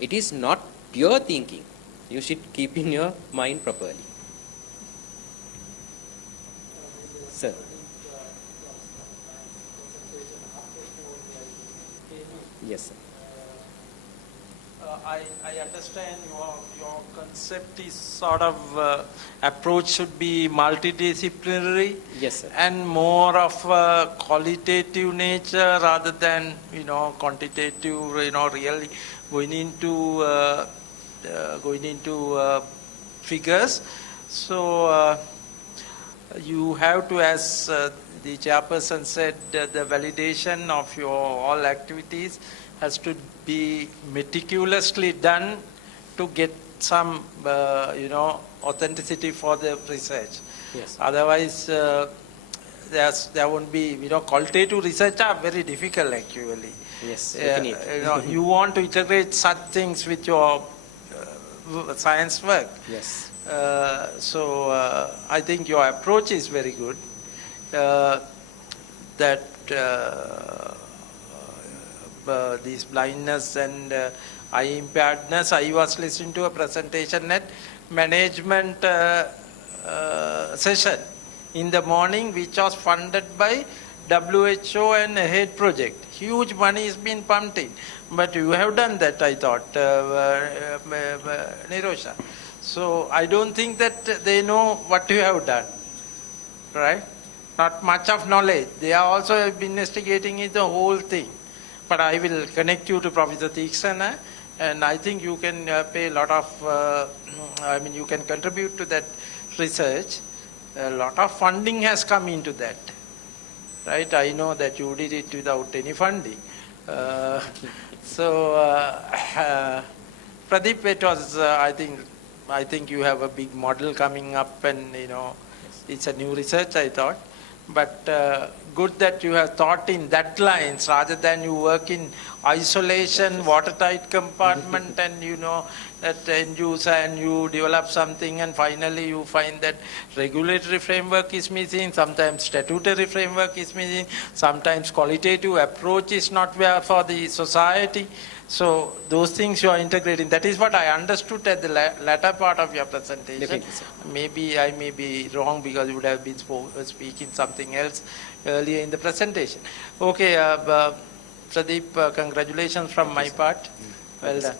It is not pure thinking. You should keep in your mind properly. Sir. Yes, sir. I understand your concept is sort of approach should be multidisciplinary. Yes, sir. And more of a qualitative nature rather than quantitative. Really going into figures. So you have to, as the chairperson said, the validation of your all activities has to be meticulously done to get some, authenticity for the research. Yes. Otherwise, there won't be, qualitative research are very difficult actually. Yes, definitely. You want to integrate such things with your science work. Yes. So I think your approach is very good. That this blindness and eye impairedness, I was listening to a presentation at management session in the morning, which was funded by WHO and HEAD project. Huge money is being pumped in. But you have done that, I thought, Nirosha. So I don't think that they know what you have done, right? Not much of knowledge. They are also investigating the whole thing. But I will connect you to Professor Tikshana, and I think you can pay a lot of, you can contribute to that research. A lot of funding has come into that, right? I know that you did it without any funding. Pradeep, it was, I think you have a big model coming up, and it's a new research, I thought. But good that you have thought in that lines rather than you work in isolation, watertight compartment, and that end user, and you develop something, and finally you find that regulatory framework is missing, sometimes statutory framework is missing, sometimes qualitative approach is not there for the society. So those things you are integrating. That is what I understood at the latter part of your presentation. Definitely, sir. Maybe I may be wrong because you would have been speaking something else earlier in the presentation. Okay, Pradeep, congratulations from my part. Well done.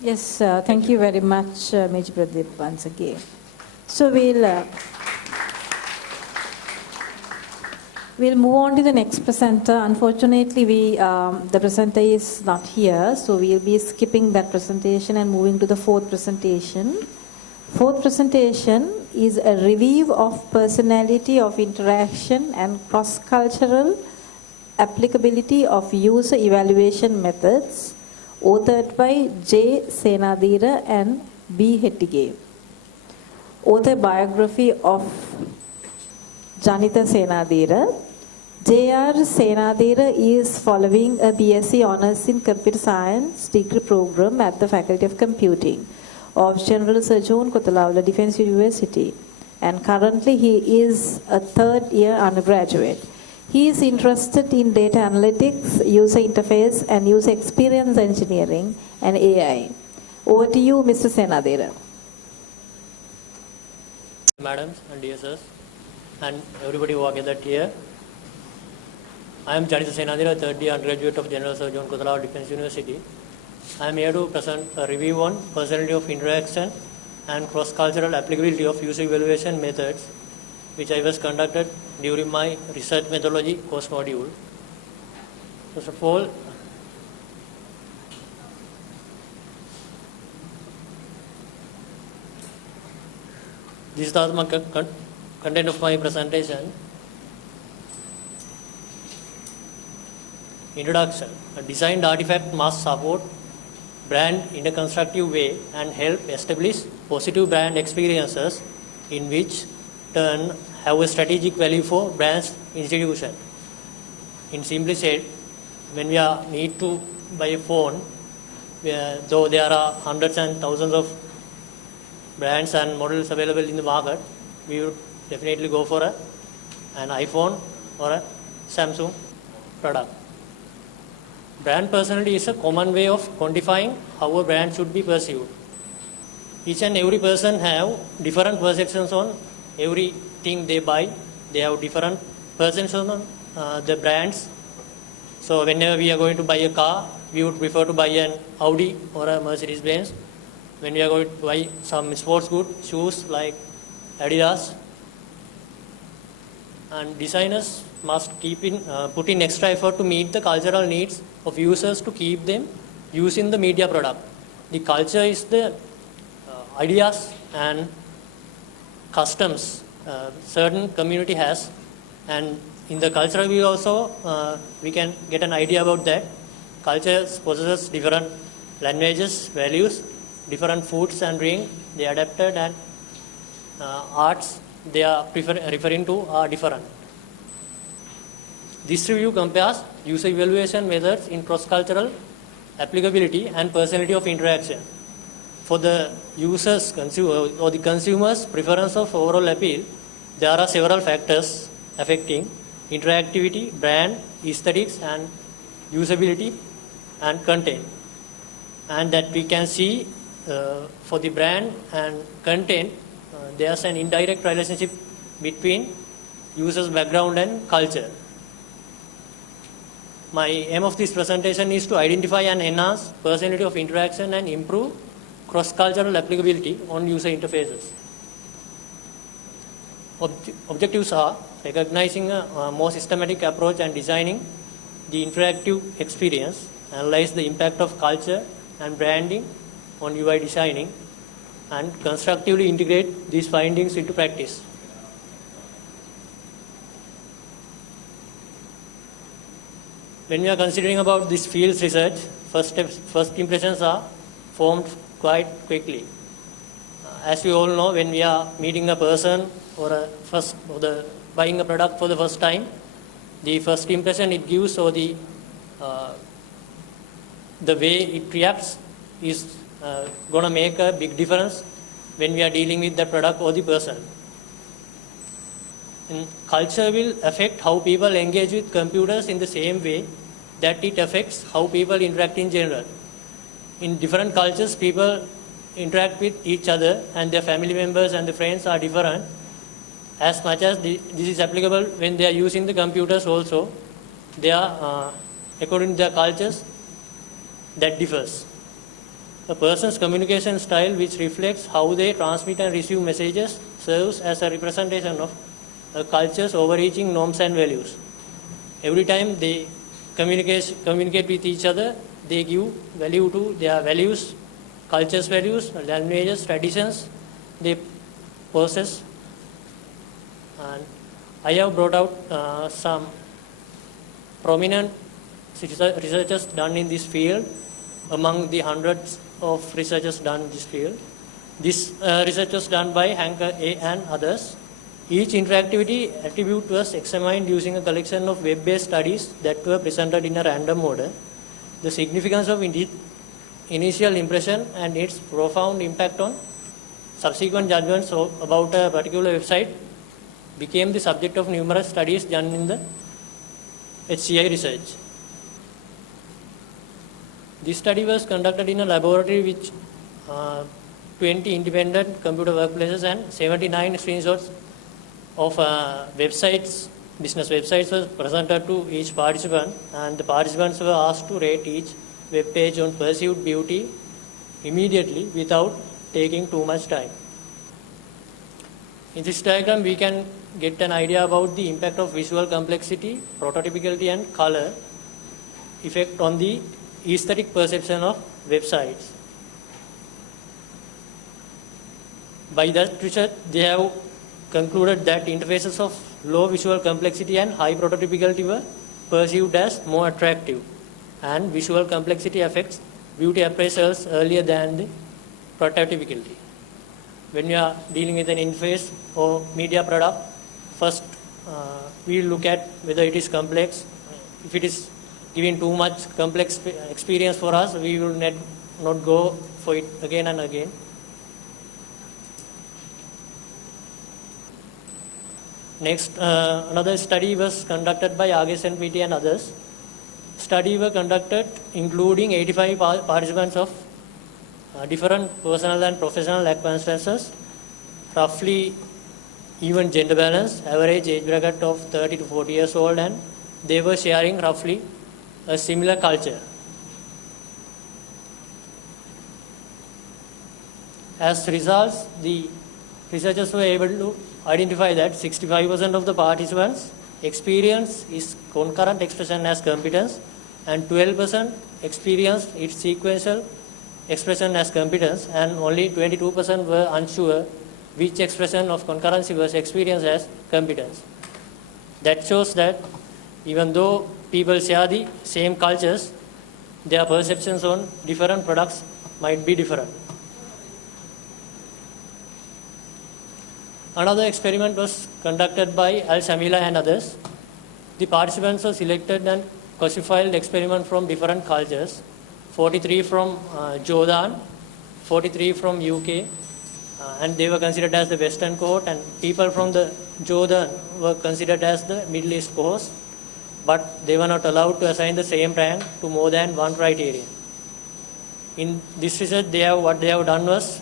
Yes, thank you very much, Major Pradeep, once again. So we'll move on to the next presenter. Unfortunately, the presenter is not here, so we'll be skipping that presentation and moving to the fourth presentation. Fourth presentation is a review of personality of interaction and cross-cultural applicability of user evaluation methods, authored by J. Senadheera and B Hettige. Author biography of Janitha Senadheera. J.R. Senadheera is following a BSc Honours in Computer Science degree program at the Faculty of Computing of General Sir John Kotelawala Defence University, and currently he is a third-year undergraduate. He is interested in data analytics, user interface, and user experience engineering and AI. Over to you, Mr. Senadheera. Madams and dear sirs, and everybody who are gathered here. I am Janitha Senadheera, third year undergraduate of General Sir John Kotelawala Defence University. I am here to present a review on personality of interaction and cross-cultural applicability of user evaluation methods, which I was conducted during my research methodology course module. First of all, this is the content of my presentation. Introduction. A designed artifact must support brand in a constructive way and help establish positive brand experiences in which turn have a strategic value for brand's institution. In simply said, when we need to buy a phone, though there are hundreds and thousands of brands and models available in the market, we would definitely go for an iPhone or a Samsung product. Brand personality is a common way of quantifying how a brand should be perceived. Each and every person have different perceptions on everything they buy. They have different perceptions on the brands. So whenever we are going to buy a car, we would prefer to buy an Audi or a Mercedes-Benz. When we are going to buy some sports goods, shoes like Adidas, and designers must put in extra effort to meet the cultural needs of users to keep them using the media product. The culture is the ideas and customs certain community has, and in the cultural view also we can get an idea about that. Culture possesses different languages, values, different foods and drink they adapted, and arts they are referring to are different. This review compares user evaluation methods in cross-cultural applicability and personality of interaction. For the users or the consumer's preference of overall appeal, there are several factors affecting interactivity, brand, aesthetics, and usability and content. And that we can see for the brand and content, there's an indirect relationship between users' background and culture. My aim of this presentation is to identify and enhance personality of interaction and improve cross-cultural applicability on user interfaces. Objectives are recognizing a more systematic approach and designing the interactive experience, analyze the impact of culture and branding on UI designing, and constructively integrate these findings into practice. When we are considering about this field's research, first impressions are formed quite quickly. As we all know, when we are meeting a person or buying a product for the first time, the first impression it gives or the way it reacts is going to make a big difference when we are dealing with the product or the person. And culture will affect how people engage with computers in the same way that it affects how people interact in general. In different cultures, people interact with each other, and their family members and the friends are different. As much as this is applicable when they are using the computers also, they are, according to their cultures, that differs. A person's communication style, which reflects how they transmit and receive messages, serves as a representation of a culture's overreaching norms and values. Every time they communicate with each other, they give value to their values, culture's values, languages, traditions they possess. And I have brought out some prominent researchers done in this field among the hundreds of researchers done in this field. This research was done by Hanker A and others. Each interactivity attribute was examined using a collection of web-based studies that were presented in a random order. The significance of initial impression and its profound impact on subsequent judgments about a particular website became the subject of numerous studies done in the HCI research. This study was conducted in a laboratory with 20 independent computer workplaces and 79 screenshots of websites, business websites were presented to each participant, and the participants were asked to rate each web page on perceived beauty immediately without taking too much time. In this diagram, we can get an idea about the impact of visual complexity, prototypicality, and color effect on the aesthetic perception of websites. By that research, they have concluded that interfaces of low visual complexity and high prototypicality were perceived as more attractive, and visual complexity affects beauty appraisals earlier than the prototypicality. When we are dealing with an interface or media product, first we look at whether it is complex. If it is giving too much complex experience for us, we will not go for it again and again. Next, another study was conducted by Axiom and PT and others. Study were conducted including 85 participants of different personal and professional circumstances, roughly even gender balance, average age bracket of 30 to 40 years old, and they were sharing roughly a similar culture. As results, the researchers were able to identify that 65% of the participants experience its concurrent expression as competence, and 12% experienced its sequential expression as competence, and only 22% were unsure which expression of concurrency was experienced as competence. That shows that even though people share the same cultures, their perceptions on different products might be different. Another experiment was conducted by Al Shamila and others. The participants were selected and classified experiment from different cultures, 43 from Jordan, 43 from UK, and they were considered as the Western cohort, and people from the Jordan were considered as the Middle East cohort, but they were not allowed to assign the same rank to more than one criterion. In this research, what they have done was,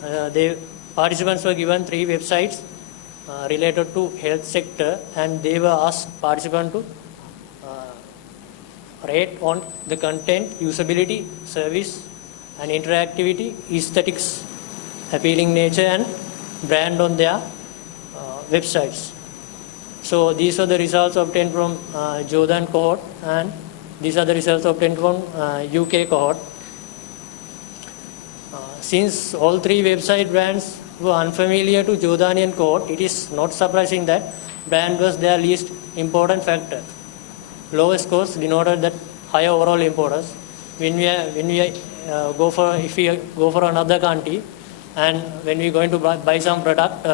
participants were given 3 websites related to health sector, and they were asked participants to rate on the content, usability, service and interactivity, aesthetics, appealing nature and brand on their websites. So these are the results obtained from Jordan cohort, and these are the results obtained from UK cohort. Since all 3 website brands were unfamiliar to Jordanian cohort, it is not surprising that brand was their least important factor. Lower scores denoted that higher overall importance. If we go for another country, and when we are going to buy some product,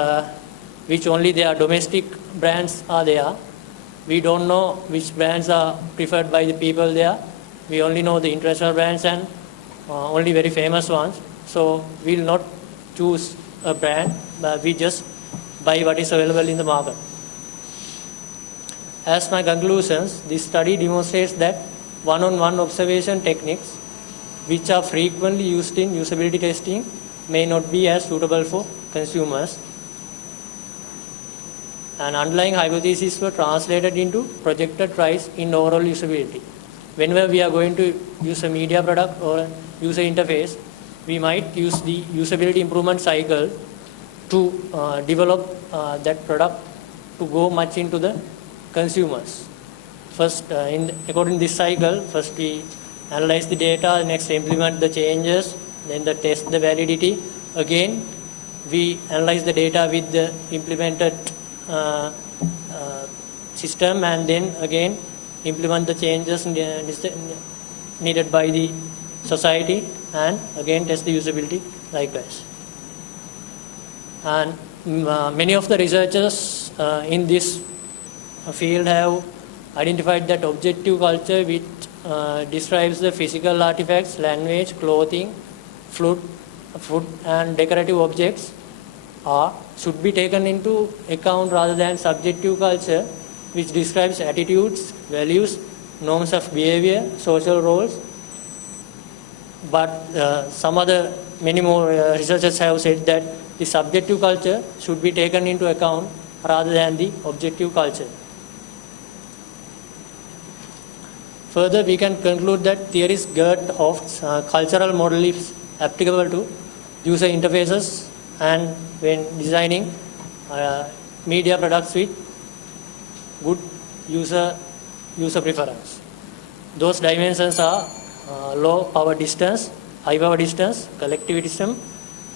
which only their domestic brands are there, we don't know which brands are preferred by the people there. We only know the international brands and only very famous ones. So we will not choose a brand, but we just buy what is available in the market. As my conclusions, this study demonstrates that one-on-one observation techniques, which are frequently used in usability testing, may not be as suitable for consumers. And underlying hypotheses were translated into projected rise in overall usability. Whenever we are going to use a media product or a user interface, we might use the usability improvement cycle to develop that product to go much into the consumers. First, according to this cycle, first we analyze the data, next implement the changes, then the test the validity. Again, we analyze the data with the implemented system, and then again implement the changes needed by the society, and again test the usability likewise. And many of the researchers in this field have identified that objective culture, which describes the physical artifacts, language, clothing, food and decorative objects, should be taken into account rather than subjective culture, which describes attitudes, values, norms of behavior, social roles. But many more researchers have said that the subjective culture should be taken into account rather than the objective culture. Further, we can conclude that theorist Gerd Hoft's cultural model is applicable to user interfaces and when designing media products with good user preference. Those dimensions are low power distance, high power distance, collectivism,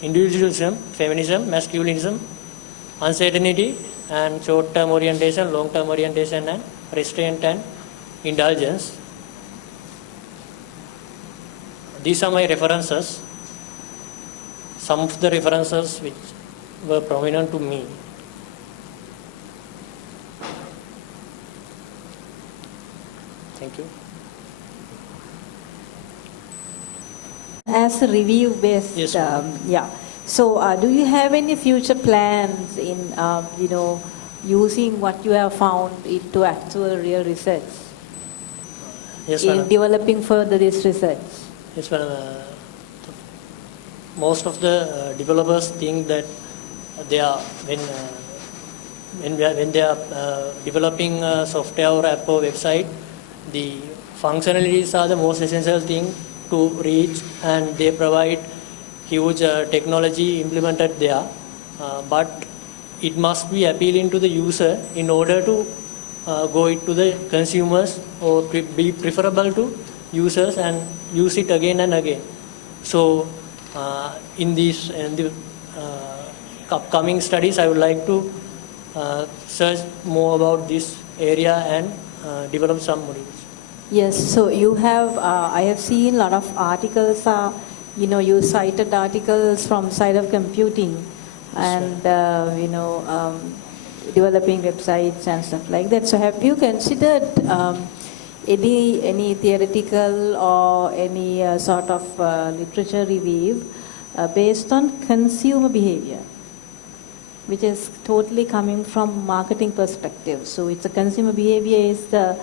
individualism, feminism, masculinism, uncertainty, and short-term orientation, long-term orientation, and restraint and indulgence. These are my references, some of the references which were prominent to me. Thank you. As a review based, Yes, yeah. So, do you have any future plans in, using what you have found into actual real research? Yes, in madam. developing further this research? Yes, madam. Most of the developers think that they are when they are developing a software or app or website, the functionalities are the most essential thing to reach, and they provide huge technology implemented there. But it must be appealing to the user in order to go into the consumers, or be preferable to users and use it again and again. So in the upcoming studies, I would like to search more about this area and develop some modules. Yes, so you have, I have seen a lot of articles, you cited articles from side of computing and, developing websites and stuff like that. So have you considered any theoretical or any sort of literature review based on consumer behavior, which is totally coming from marketing perspective? So it's a consumer behavior is the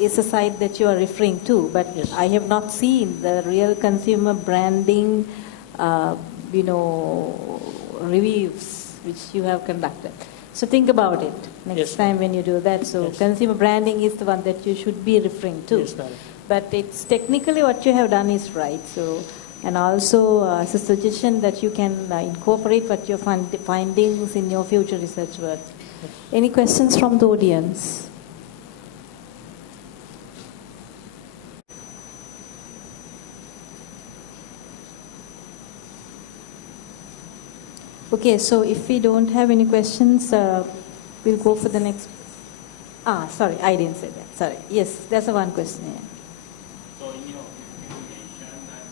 is a site that you are referring to, but Yes. I have not seen the real consumer branding, reviews which you have conducted. So think about it next Yes. time when you do that. So Yes. consumer branding is the one that you should be referring to. Yes, madam. But it's technically what you have done is right. So, and also as a suggestion that you can incorporate what your findings in your future research work. Any questions from the audience? Okay, so if we don't have any questions, we'll go for the next. Sorry, I didn't say that. Sorry. Yes, there's one question here. So in your presentation that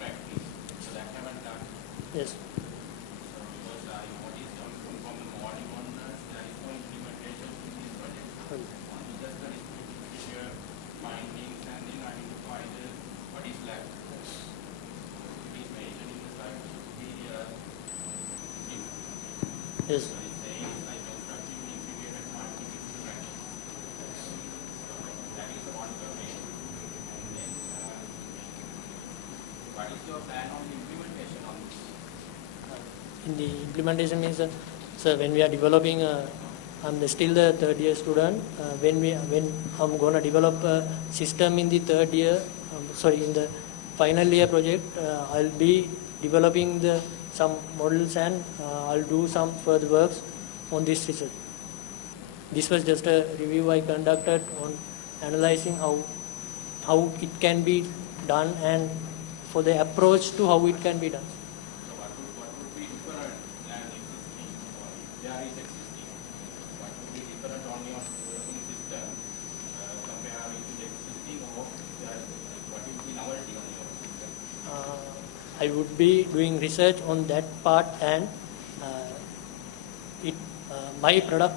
practice, so that haven't done. Yes. So because I noticed from the morning onwards, there is no implementation in this project. Only just the share findings and then identify what is left. It is mentioned in the slide to be Yes. so it's saying it's like constructive integrated findings to practice. So that is one way. And then what is your plan on the implementation on this? In the implementation means, so when we are developing, I'm still the third year student. When I'm gonna develop a system in the third year, in the final year project, I'll be developing some models and I'll do some further works on this research. This was just a review I conducted on analyzing how it can be done and for the approach to how it can be done. So what would be different than existing, or if there is existing, what would be different on your developing system comparing to the existing, or what would be novelty on your system? I would be doing research on that part and my product,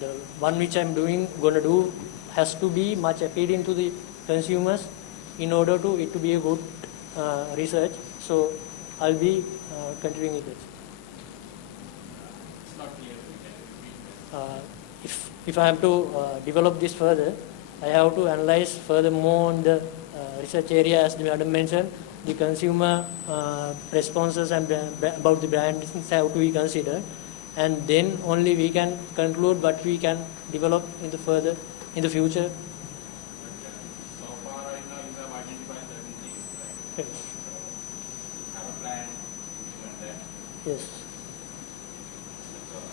the one which I'm gonna do has to be much appealing to the consumers in order to it to be a good research. So I'll be continuing with it. It's not clear. We can repeat If I have to develop this further, I have to analyze furthermore on the research area, as the madam mentioned, the consumer responses and about the brands have to be considered, and then only we can conclude what we can develop in the future. So far right now you have identified certain things, right? Yes. So have a plan to implement that. Yes. That's all.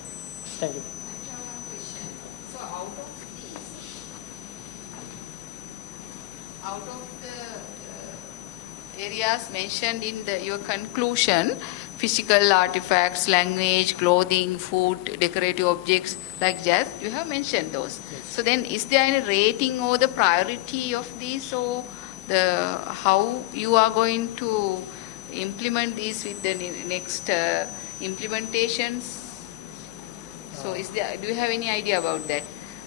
Thank you. I have one question. So out of the areas mentioned in your conclusion, physical artifacts, language, clothing, food, decorative objects like that, you have mentioned those. Yes. So then is there any rating or the priority of these, or how you are going to implement these with the next implementations? So do you have any idea about that?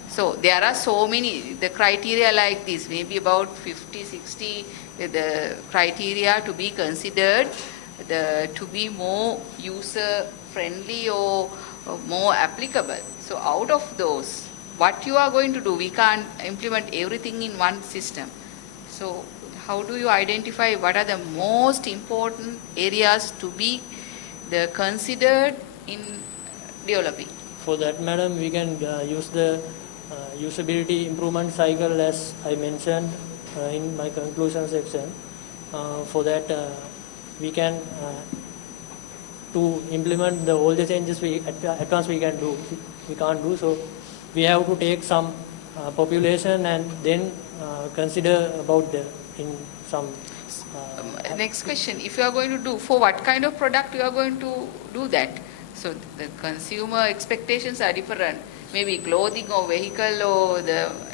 So there are so many, the criteria like this, maybe about 50, 60, the criteria to be considered, to be more user friendly or more applicable. So out of those, what you are going to do, we can't implement everything in one system. So how do you identify what are the most important areas to be considered in developing? For that, madam, we can use the usability improvement cycle as I mentioned in my conclusion section. For that, we can to implement all the changes at once we can't do. So we have to take some population and then consider about in some. Next question: if you are going to do, for what kind of product you are going to do that? So the consumer expectations are different. Maybe clothing or vehicle or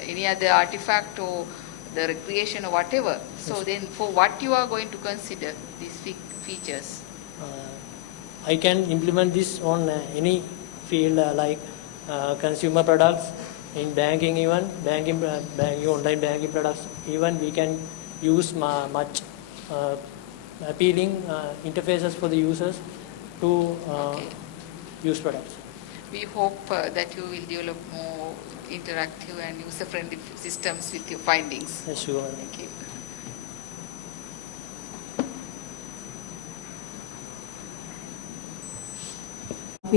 any other artifact or the recreation or whatever. So then for what you are going to consider these features? I can implement this on any field like consumer products, in banking even, banking, online banking products, even we can use much appealing interfaces for the users to use products. we hope that you will develop more interactive and user-friendly systems with your findings. Yes, sure. Thank you. If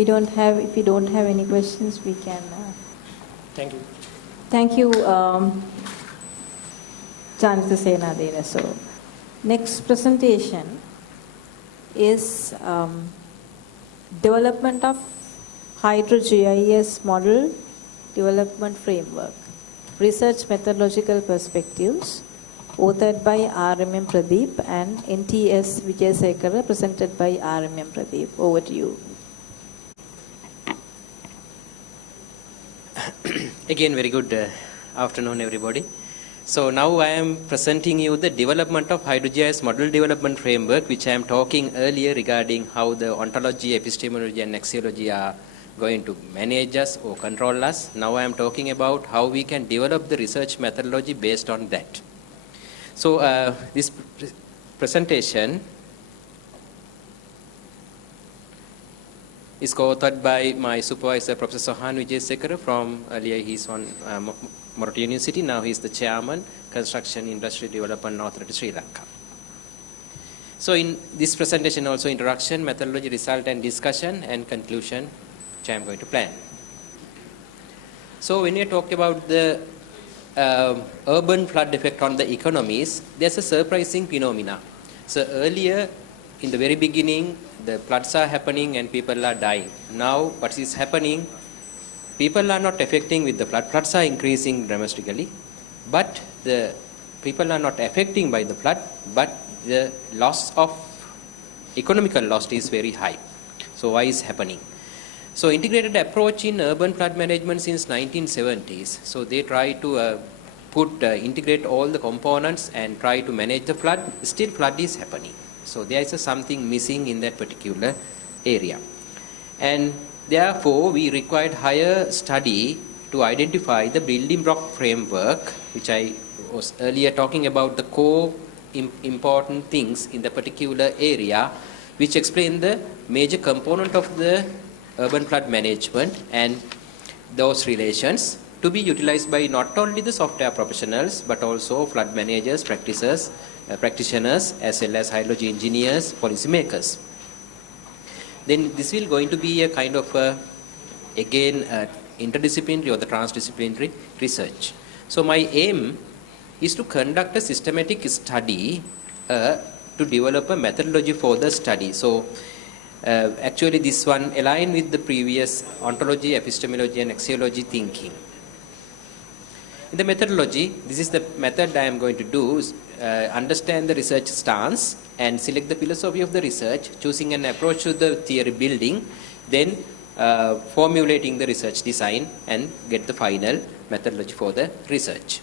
you don't have any questions, we can. Thank you. Thank you, Janitha Senadheera. So, next presentation is development of HydroGIS model development framework, research methodological perspectives, authored by RMM Pradeep and NTS Vijayasekara, presented by RMM Pradeep. Over to you. Again, very good afternoon, everybody. So now I am presenting you the development of HydroGIS model development framework, which I am talking earlier regarding how the ontology, epistemology, and axiology are going to manage us or control us. Now I am talking about how we can develop the research methodology based on that. So this presentation is co-authored by my supervisor, Professor Sohan Vijayasekara from earlier he's on Moratuwa University. Now he's the chairman, Construction Industry Development Authority, Sri Lanka. So in this presentation also introduction, methodology, result and discussion and conclusion, which I am going to plan. So when we talk about the urban flood effect on the economies, there's a surprising phenomena. So earlier, in the very beginning, the floods are happening and people are dying. Now, what is happening? People are not affecting with the flood. Floods are increasing dramatically, but the people are not affecting by the flood, but the loss of economical loss is very high. So why is happening? So integrated approach in urban flood management since 1970s. So they try to integrate all the components and try to manage the flood. Still flood is happening. So there is something missing in that particular area. And therefore, we required higher study to identify the building block framework, which I was earlier talking about the core important things in the particular area, which explain the major component of the urban flood management and those relations to be utilized by not only the software professionals, but also flood managers, practitioners, as well as hydrology engineers, policymakers. Then this will going to be a kind of interdisciplinary or the transdisciplinary research. So my aim is to conduct a systematic study to develop a methodology for the study. So actually this one align with the previous ontology, epistemology and axiology thinking. In the methodology, this is the method I am going to do, understand the research stance and select the philosophy of the research, choosing an approach to the theory building, then formulating the research design and get the final methodology for the research.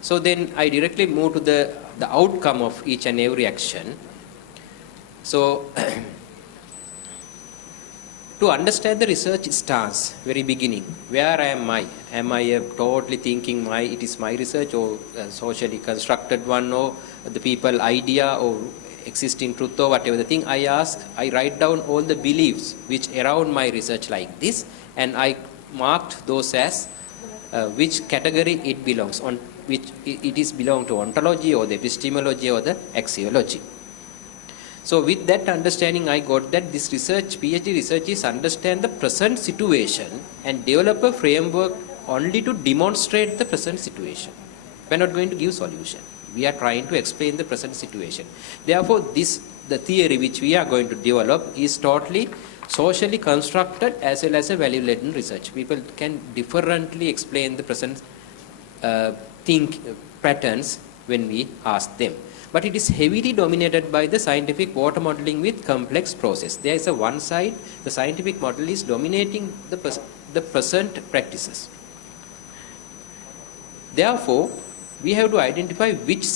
So then I directly move to the outcome of each and every action. So to understand the research stance, very beginning, where am I? Am I totally thinking it is my research or socially constructed one or the people idea or existing truth or whatever the thing I ask, I write down all the beliefs which around my research like this and I marked those as which category it belongs, on which it is belong to ontology or the epistemology or the axiology. So with that understanding, I got that this research, PhD research is understand the present situation and develop a framework only to demonstrate the present situation. We are not going to give solution. We are trying to explain the present situation. Therefore, the theory which we are going to develop is totally socially constructed as well as a value-laden research. People can differently explain the present patterns when we ask them. But it is heavily dominated by the scientific water modeling with complex process. There is a one side, the scientific model is dominating the present practices. Therefore, we have to identify which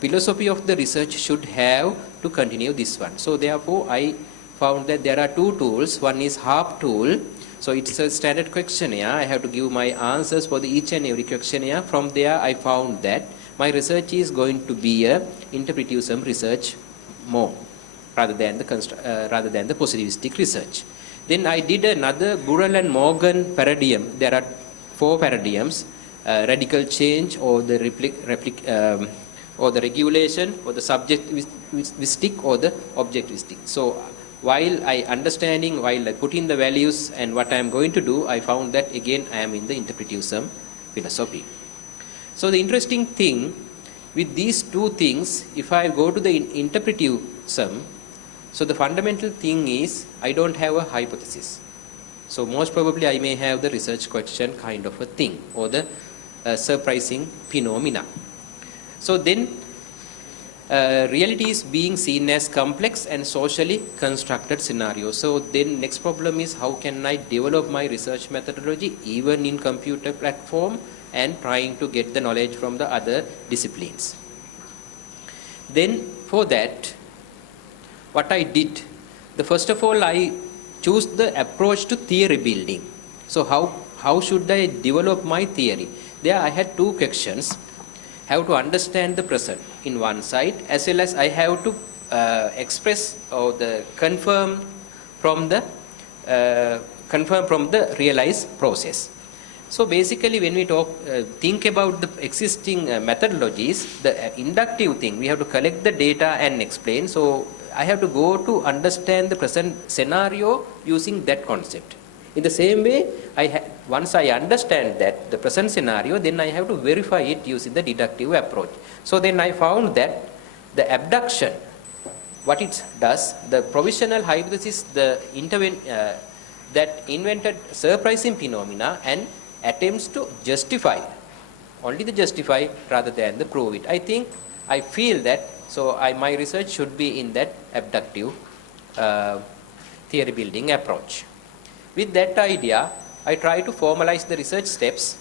philosophy of the research should have to continue this one. So therefore, I found that there are two tools. One is HARP tool. So it's a standard questionnaire. I have to give my answers for each and every questionnaire. From there, I found that my research is going to be a interpretism research more. rather than the positivistic research. Then I did another Burrell and Morgan paradigm. There are 4 paradigms: radical change, or the or the regulation, or the subjectivistic, or the objectivistic. So while I put in the values and what I am going to do, I found that again I am in the interpretivism philosophy. So the interesting thing with these 2 things, if I go to the interpretivism, so the fundamental thing is I don't have a hypothesis. So most probably I may have the research question kind of a thing, or the surprising phenomena. So then reality is being seen as complex and socially constructed scenarios. So then next problem is, how can I develop my research methodology even in computer platform and trying to get the knowledge from the other disciplines. Then for that, what I did, first of all, I chose the approach to theory building. So how should I develop my theory? There I had 2 questions. Have to understand the present in one side, as well as I have to express or confirm from the realized process. So basically, when we think about the existing methodologies, the inductive thing, we have to collect the data and explain. So I have to go to understand the present scenario using that concept. In the same way, once I understand that the present scenario, then I have to verify it using the deductive approach. So then I found that the abduction, what it does, the provisional hypothesis, that invented surprising phenomena and attempts to justify, only the justify rather than the prove it. I feel that, so my research should be in that abductive theory building approach. With that idea, I try to formalize the research steps.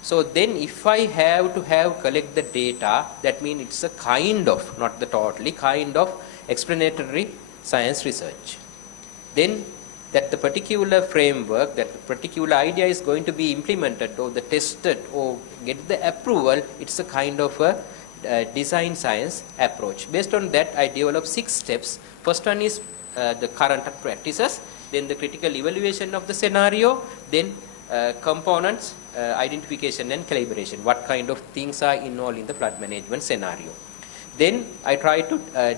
So then if I have to collect the data, that means it's a kind of, not the totally, kind of explanatory science research. Then that the particular framework, that the particular idea is going to be implemented or tested or get the approval, it's a kind of a design science approach. Based on that, I developed 6 steps. First one is the current practices, then the critical evaluation of the scenario, then components, identification and calibration, what kind of things are involved in the flood management scenario. Then I try to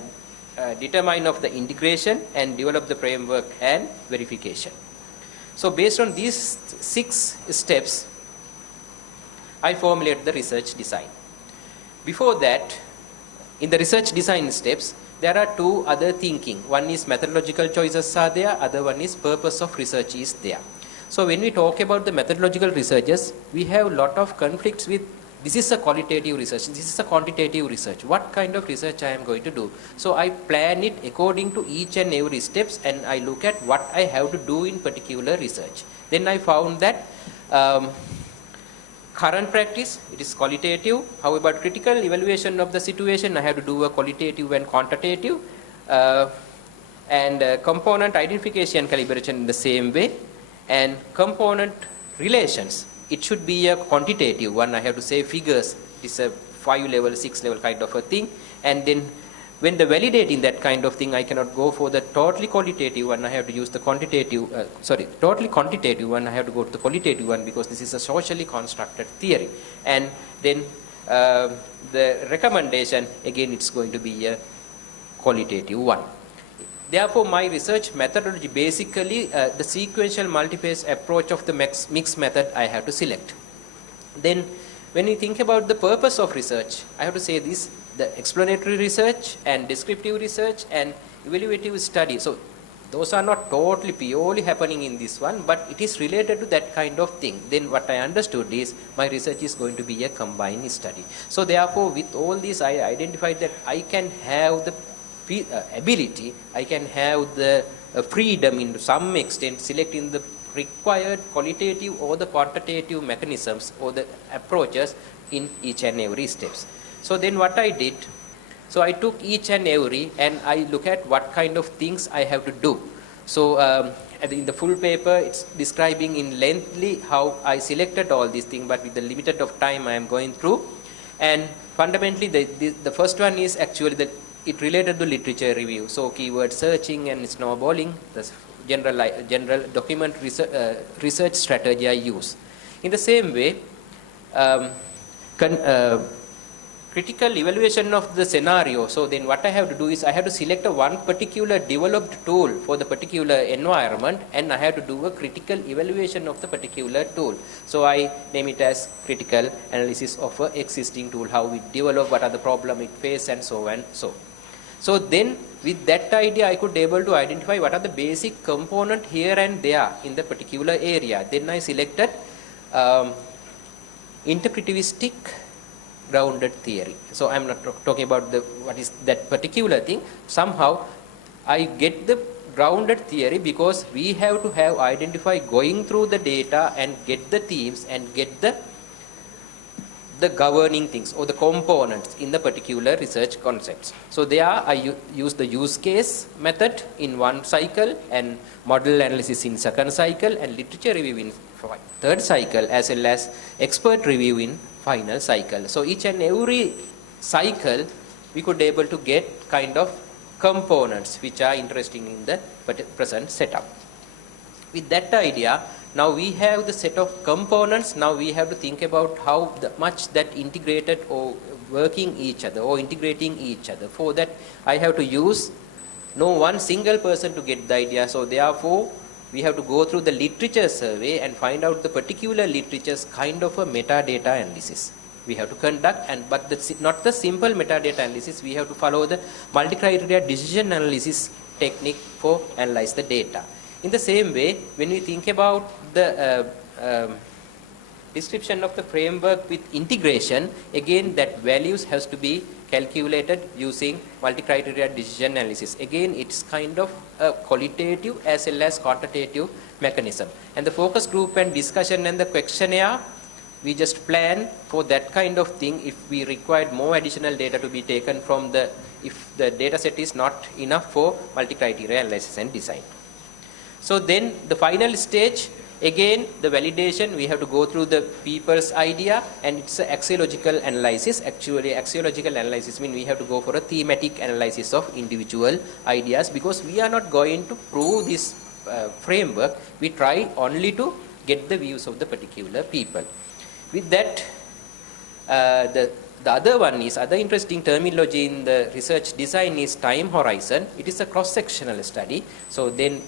determine of the integration and develop the framework and verification. So based on these 6 steps, I formulate the research design. Before that, in the research design steps, there are 2 other thinking. One is methodological choices are there, other one is purpose of research is there. So when we talk about the methodological researches, we have a lot of conflicts with, this is a qualitative research, this is a quantitative research. What kind of research I am going to do? So I plan it according to each and every steps, and I look at what I have to do in particular research. Then I found that current practice, it is qualitative. However, critical evaluation of the situation, I have to do a qualitative and quantitative. And component identification calibration in the same way. And component relations, it should be a quantitative one. I have to say figures. It's a 5-level, 6-level kind of a thing. And then when the validating that kind of thing, I cannot go for the totally qualitative one. I have to use the totally quantitative one. I have to go to the qualitative one, because this is a socially constructed theory. And then the recommendation, again, it's going to be a qualitative one. Therefore, my research methodology, basically the sequential multi-phase approach of the mixed method I have to select. Then when you think about the purpose of research, I have to say this: the explanatory research and descriptive research and evaluative study. So those are not totally purely happening in this one, but it is related to that kind of thing. Then what I understood is my research is going to be a combined study. So therefore, with all this, I identified that I can have the ability, I can have the freedom in some extent selecting the required qualitative or the quantitative mechanisms or the approaches in each and every steps. So then what I did, so I took each and every and I look at what kind of things I have to do. So in the full paper, it's describing in lengthly how I selected all these things, but with the limited of time I am going through. And fundamentally, the first one is actually the it related to literature review. So keyword searching and snowballing, the general document research strategy I use. In the same way, critical evaluation of the scenario. So then what I have to do is I have to select one particular developed tool for the particular environment, and I have to do a critical evaluation of the particular tool. So I name it as critical analysis of an existing tool, how we develop, what are the problems it faces, and so on. So then with that idea I could be able to identify what are the basic component here and there in the particular area. Then I selected interpretivistic grounded theory. So I'm not talking about what is that particular thing. Somehow I get the grounded theory because we have to have identify going through the data and get the themes and get the governing things or the components in the particular research concepts. So there I use the use case method in one cycle, and model analysis in second cycle, and literature review in third cycle, as well as expert review in final cycle. So each and every cycle we could be able to get kind of components which are interesting in the present setup. With that idea, now we have the set of components. Now we have to think about how much that integrated or working each other or integrating each other. For that I have to use no one single person to get the idea. So therefore we have to go through the literature survey and find out the particular literature's kind of a metadata analysis we have to conduct, but not the simple metadata analysis. We have to follow the multi-criteria decision analysis technique for analyze the data. In the same way, when we think about the description of the framework with integration, again that values has to be calculated using multi-criteria decision analysis. Again, it's kind of a qualitative as well as quantitative mechanism. And the focus group and discussion and the questionnaire, we just plan for that kind of thing if we required more additional data to be taken from if the data set is not enough for multi-criteria analysis and design. So then the final stage, again the validation, we have to go through the people's idea, and it's an axiological analysis. Actually axiological analysis means we have to go for a thematic analysis of individual ideas, because we are not going to prove this framework. We try only to get the views of the particular people. With that, the other one is, other interesting terminology in the research design is time horizon. It is a cross-sectional study. So then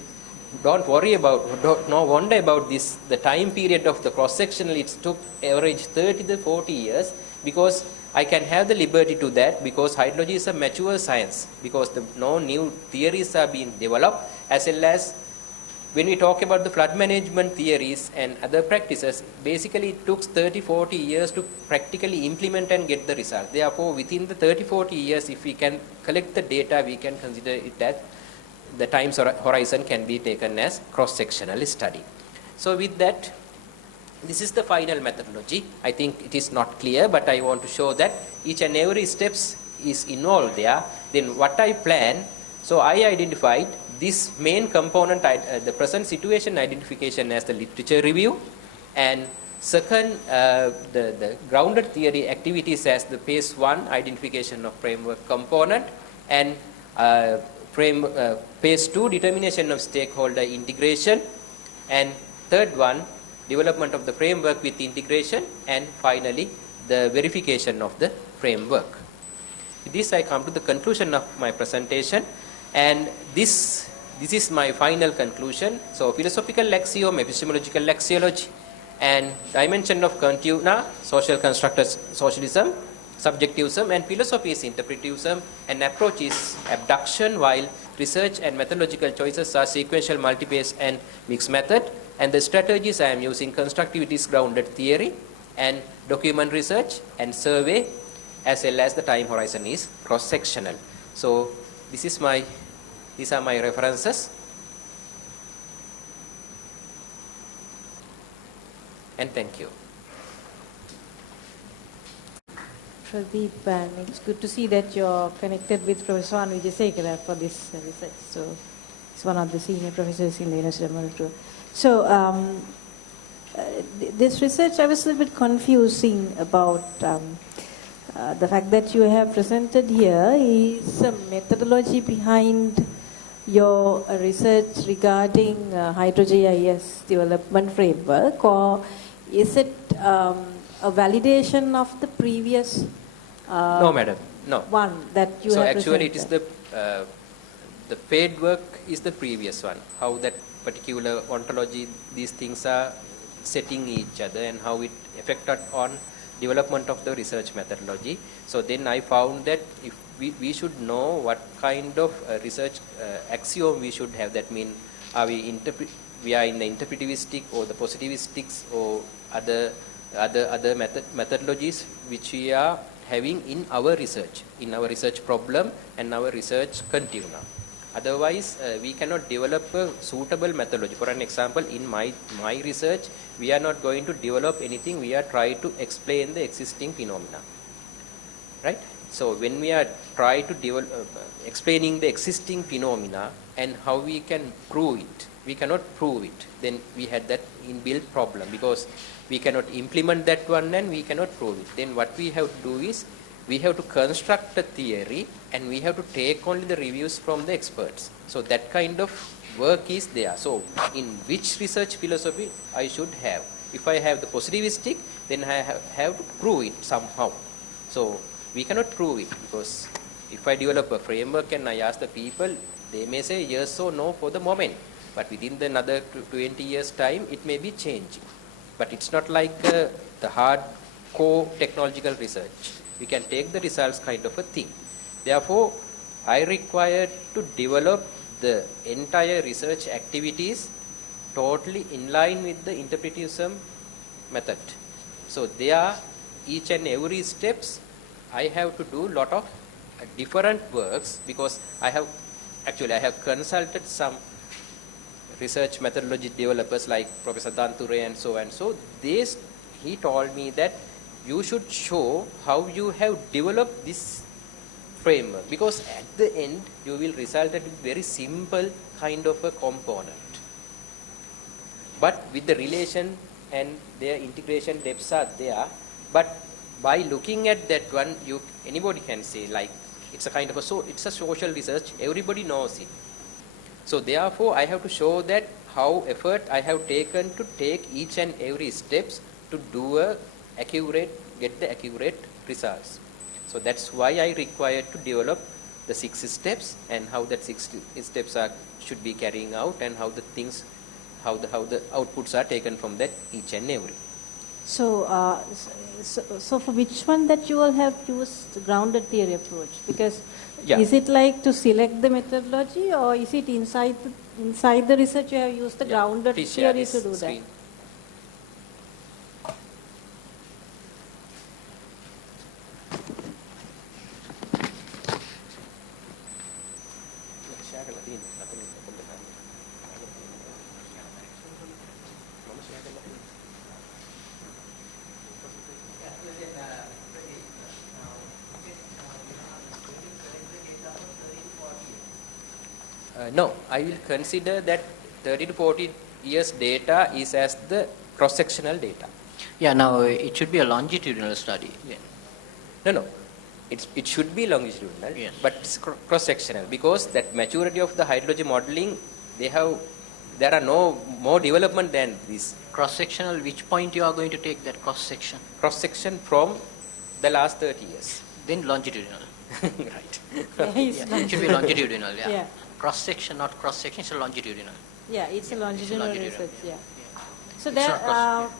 don't wonder about this, the time period of the cross-sectional. It took average 30 to 40 years, because I can have the liberty to that, because hydrology is a mature science, because no new theories are being developed, as well as when we talk about the flood management theories and other practices, basically it took 30-40 years to practically implement and get the result. Therefore, within the 30-40 years, if we can collect the data, we can consider it that the time horizon can be taken as cross-sectional study. So with that, this is the final methodology. I think it is not clear, but I want to show that each and every steps is involved there. Then what I plan, so I identified this main component, the present situation identification as the literature review, and second, the grounded theory activities as the phase 1 identification of framework component, and phase 2 determination of stakeholder integration, and third one development of the framework with integration, and finally the verification of the framework. With this I come to the conclusion of my presentation, and this is my final conclusion. So philosophical axiom, epistemological axiology, and dimension of Kantiana, social constructors socialism, subjectivism, and philosophy is interpretivism, and approach is abduction, while research and methodological choices are sequential, multi-phase, and mixed method. And the strategies I am using, constructivist grounded theory, and document research and survey, as well as the time horizon is cross-sectional. So these are my references. And thank you. Pradeep, and it's good to see that you're connected with Professor Wedasinghe for this research. So he's one of the senior professors in the University of Moratuwa. So this research, I was a little bit confusing about the fact that you have presented here is a methodology behind your research regarding HydroGIS development framework, or is it a validation of the previous No, madam. No. one that you So have actually, it presented? is the paid work is the previous one. How that particular ontology, these things are setting each other and how it affected on development of the research methodology. So then I found that if we should know what kind of research axiom we should have. That means are we are in the interpretivistic or the positivistics or other methodologies which we are having in our research problem and our research continuum. Otherwise, we cannot develop a suitable methodology. For an example, in my research, we are not going to develop anything. We are trying to explain the existing phenomena, right? So when we are trying to develop, explaining the existing phenomena and how we can prove it, we cannot prove it. Then we had that inbuilt problem because we cannot implement that one and we cannot prove it. Then what we have to do is we have to construct a theory and we have to take only the reviews from the experts. So that kind of work is there. So in which research philosophy I should have? If I have the positivistic, then I have to prove it somehow. So we cannot prove it because if I develop a framework and I ask the people, they may say yes or no for the moment. But within the another 20 years time, it may be changing. But it's not like the hardcore technological research. We can take the results kind of a thing. Therefore, I require to develop the entire research activities totally in line with the interpretivism method. So there, each and every steps, I have to do lot of different works because I have consulted some research methodology developers like Professor Danture and so and so. He told me that you should show how you have developed this framework because at the end you will result at a very simple kind of a component. But with the relation and their integration depths are there. But by looking at that one, anybody can say like it's a kind of it's a social research. Everybody knows it. So therefore, I have to show that how effort I have taken to take each and every steps to do get the accurate results. So that's why I require to develop the 6 steps and how that 6 steps should be carrying out and how the outputs are taken from that each and every. So, so for which one that you all have used the grounded theory approach? Because is it like to select the methodology, or is it inside the research you have used the grounded theory to do that? No, I will consider that 30 to 40 years data is as the cross-sectional data. Yeah, now it should be a longitudinal study. Yeah. No. It should be longitudinal, yes, but it's cross-sectional because that maturity of the hydrology modeling, there are no more development than this. Cross-sectional, which point you are going to take that cross-section? Cross-section from the last 30 years. Then longitudinal. Right. It should be longitudinal, Yeah. Cross-section, not cross-section, it's a longitudinal. Yeah, it's a longitudinal research, yeah. So It's there, not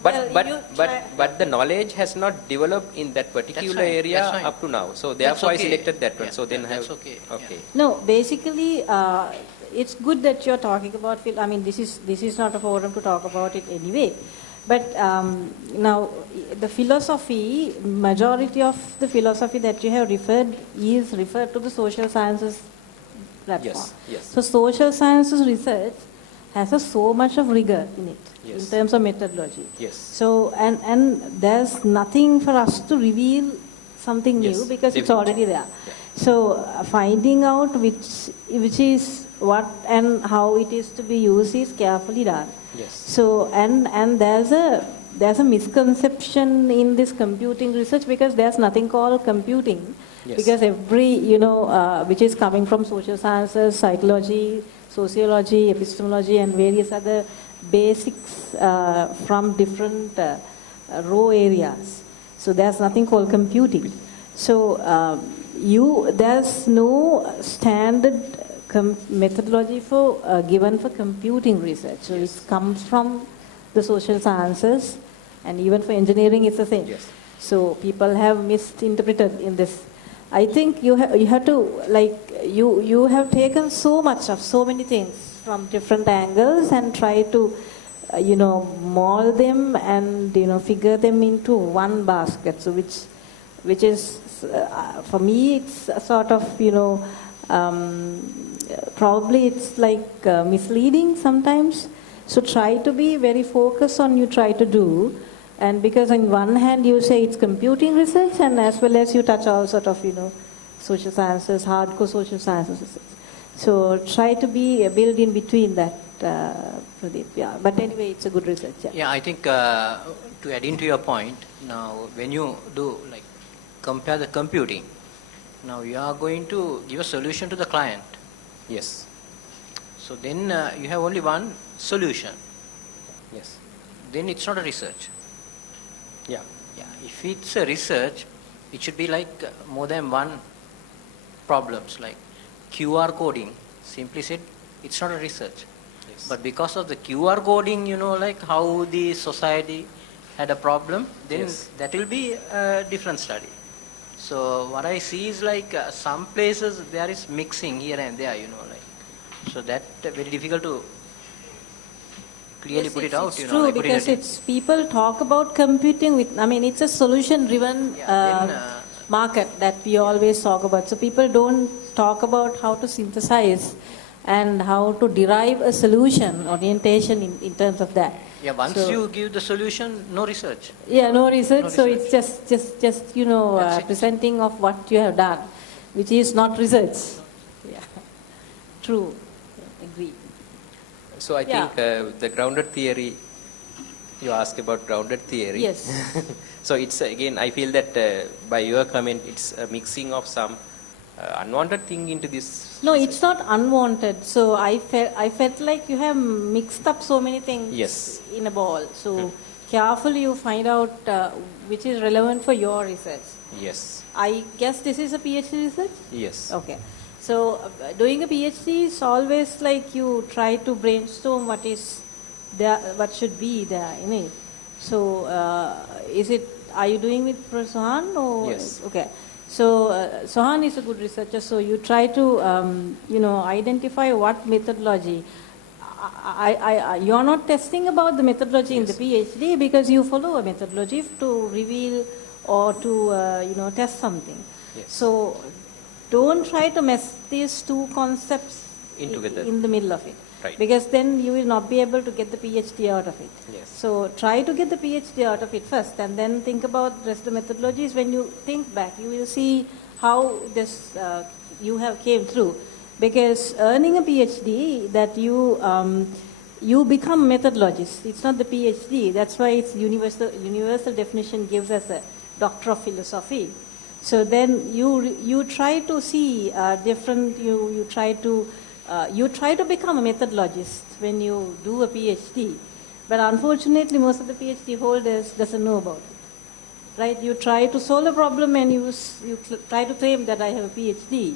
but the knowledge has not developed in that particular area up to now. So therefore I selected that one. So then that's okay. Okay. No, basically, it's good that you're talking about. I mean, this is not a forum to talk about it anyway. But now, the philosophy, majority of the philosophy that you have referred to the social sciences platform. Yes. So social sciences research has so much of rigor in it, in terms of methodology. Yes. So, and there's nothing for us to reveal something new because it's already there. Yeah. So, finding out which is what and how it is to be used is carefully done. Yes. So, and there's a there's a misconception in this computing research because there's nothing called computing. Yes. Because every, which is coming from social sciences, psychology, sociology, epistemology, and various other basics from different raw areas. So there's nothing called computing. So there's no standard methodology given for computing research. So it comes from the social sciences, and even for engineering it's the same. Yes. So people have misinterpreted in this. I think you have to, you have taken so much of so many things from different angles and try to mold them and figure them into one basket. So which is for me it's a sort of probably it's like misleading sometimes. So try to be very focused on you try to do. And because on one hand you say it's computing research, and as well as you touch all sort of, social sciences, hardcore social sciences research. So try to be built in between that, Pradeep. Yeah. But anyway, it's a good research. Yeah, Yeah, I think to add into your point, now when you do compare the computing, now you are going to give a solution to the client. Yes. So then you have only one solution. Yes. Then it's not a research. Yeah. Yeah, if it's a research, it should be like more than one problems, like QR coding. Simply said, it's not a research. Yes. But because of the QR coding, like how the society had a problem, then Yes. that will be a different study. So what I see is like some places there is mixing here and there, so that very difficult to clearly put it out. It's true, like put because it it's people talk about computing with, it's a solution-driven market that we always talk about. So people don't talk about how to synthesize and how to derive a solution orientation in terms of that. Yeah, once you give the solution, no research. Yeah, no research. No So research. it's just That's it. presenting of what you have done, which is not research. Yeah, true. Agree. So I Yeah. think the grounded theory, you asked about grounded theory. Yes. So it's again, I feel that by your comment, it's a mixing of some unwanted thing into this. No, it's not unwanted. So I felt like you have mixed up so many things Yes. in a ball. So carefully you find out which is relevant for your research. Yes. I guess this is a PhD research? Yes. Okay. So doing a PhD is always like you try to brainstorm what is there, what should be there in it. So are you doing with Sohan or? Yes. Okay. So Sohan is a good researcher. So you try to identify what methodology. You're not testing about the methodology in the PhD because you follow a methodology to reveal or to test something. Yes. So don't try to mess these two concepts together. in the middle of it. Right. Because then you will not be able to get the PhD out of it. Yes. So try to get the PhD out of it first, and then think about the rest of the methodologies. When you think back, you will see how this you have came through. Because earning a PhD, that you become methodologist. It's not the PhD. That's why it's universal definition gives us a Doctor of Philosophy. So then you try to see different. You try to become a methodologist when you do a PhD. But unfortunately, most of the PhD holders doesn't know about it. Right? You try to solve a problem and you try to claim that I have a PhD,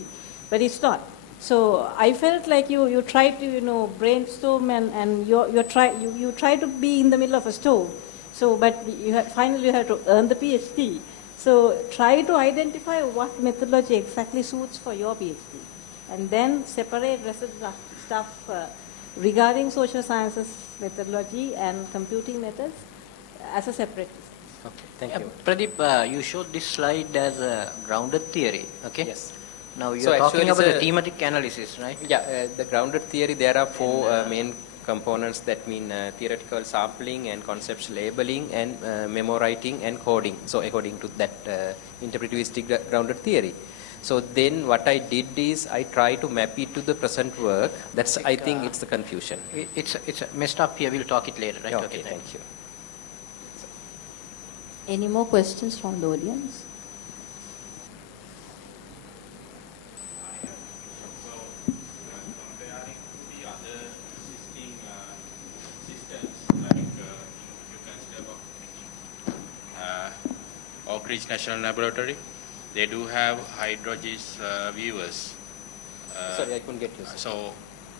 but it's not. So I felt like you try to brainstorm and you try to be in the middle of a stove. So but finally you have to earn the PhD. So try to identify what methodology exactly suits for your PhD, and then separate rest of the stuff regarding social sciences methodology and computing methods as a separate. Okay. Thank you. Pradeep, you showed this slide as a grounded theory, okay? Yes. Now you So are talking actually about it's the a- thematic analysis, right? Yeah, the grounded theory, there are four main components that mean theoretical sampling and conceptual labeling and memo writing and coding. So according to that interpretivistic grounded theory. So then what I did is I try to map it to the present work. That's, I think it's the confusion. It's messed up here. We'll talk it later, right? Okay, thank you. Any more questions from the audience? So, comparing the other existing systems, like you consider Oak Ridge National Laboratory, they do have HydroGIS viewers. Sorry, I couldn't get you. So,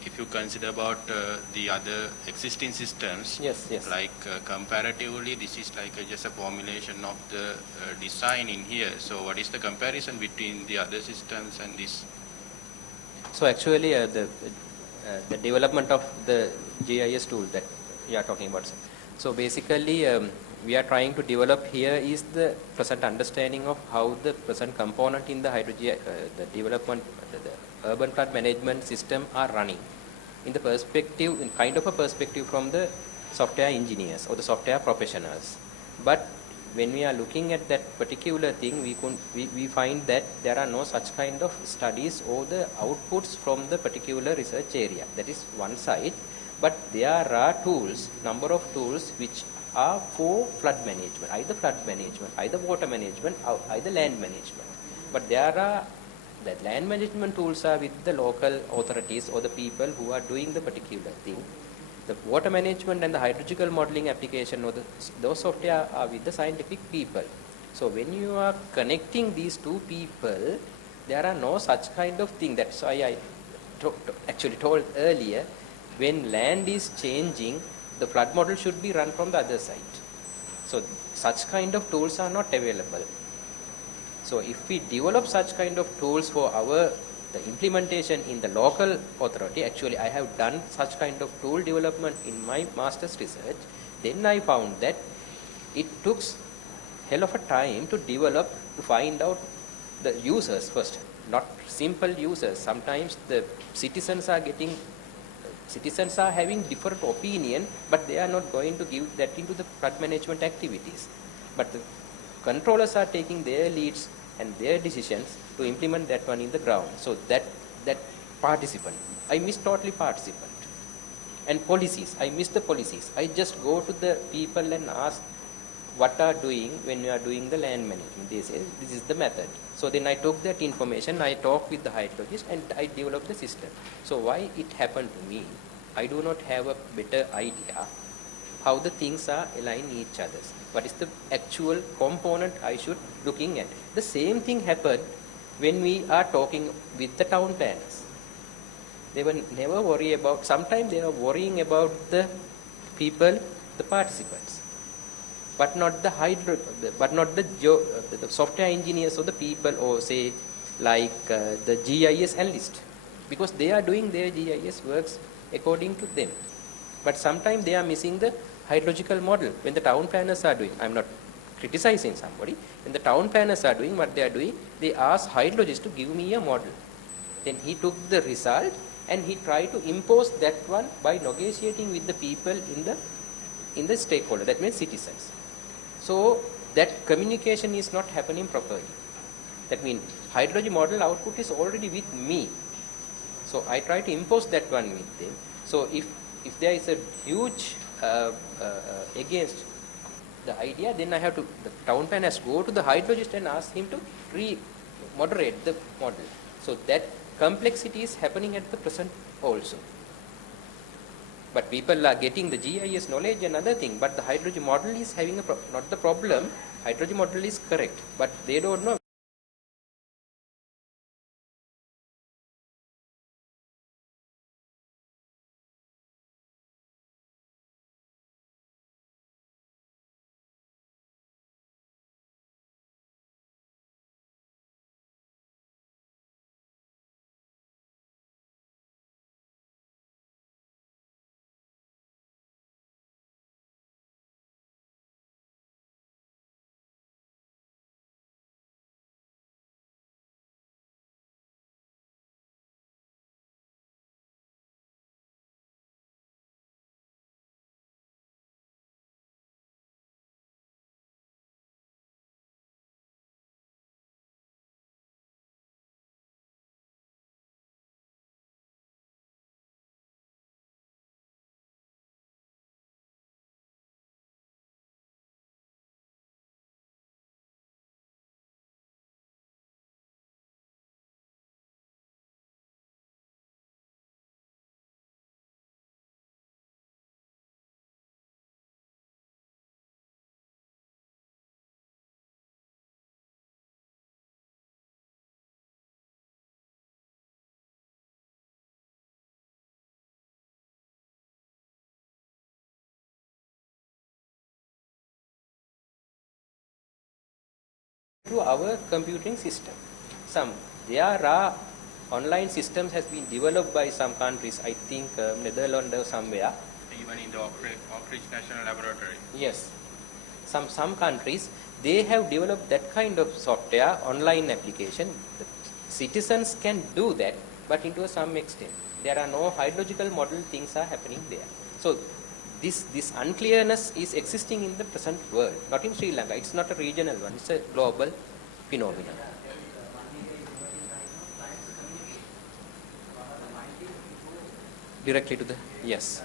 if you consider about the other existing systems, Yes. like comparatively, this is like just a formulation of the design in here. So, what is the comparison between the other systems and this? So actually, the development of the GIS tool that we are talking about. So basically, we are trying to develop here is the present understanding of how the present component in the the development, the urban flood management system are running. In the perspective, in kind of a perspective from the software engineers or the software professionals. But when we are looking at that particular thing, we find that there are no such kind of studies or the outputs from the particular research area. That is one side. But there are tools, number of tools which are for flood management, either water management, or either land management. But there are the land management tools are with the local authorities or the people who are doing the particular thing. The water management and the hydrological modeling application or those software are with the scientific people. So when you are connecting these two people, there are no such kind of thing. That's why I actually told earlier, when land is changing, the flood model should be run from the other side. So such kind of tools are not available. So if we develop such kind of tools for the implementation in the local authority, actually I have done such kind of tool development in my master's research, then I found that it took hell of a time to develop, to find out the users first, not simple users. Sometimes the citizens are having different opinion, but they are not going to give that into the flood management activities. But the controllers are taking their leads and their decisions to implement that one in the ground. So that participant, I miss totally participant. And policies, I miss the policies. I just go to the people and ask what are doing when you are doing the land management. They say this is the method. So then I took that information, I talked with the hydrologist and I developed the system. So why it happened to me, I do not have a better idea how the things are aligned each other. What is the actual component I should looking at? The same thing happened when we are talking with the town planners. They were never worry about, sometimes they are worrying about the people, the participants, but not the the software engineers or the people, or say like the GIS analyst, because they are doing their GIS works according to them. But sometimes they are missing the hydrological model. When the town planners are doing, I'm not criticizing somebody, when the town planners are doing what they are doing, they ask hydrologist to give me a model. Then he took the result and he tried to impose that one by negotiating with the people in the stakeholder, that means citizens. So that communication is not happening properly. That means hydrology model output is already with me. So I try to impose that one with them. So if there is a huge against the idea, then I have to, the town plan has to go to the hydrologist and ask him to moderate the model. So that complexity is happening at the present also. But people are getting the GIS knowledge and other thing, but the hydrology model is having not the problem. Hydrology model is correct, but they don't know to our computing system. There are online systems has been developed by some countries, I think Netherlands or somewhere. Even in the Oak Ridge National Laboratory. Yes. Some countries, they have developed that kind of software, online application. The citizens can do that, but into some extent. There are no hydrological model things are happening there. So this unclearness is existing in the present world, not in Sri Lanka. It's not a regional one, it's a global phenomenon. Directly to the, yes.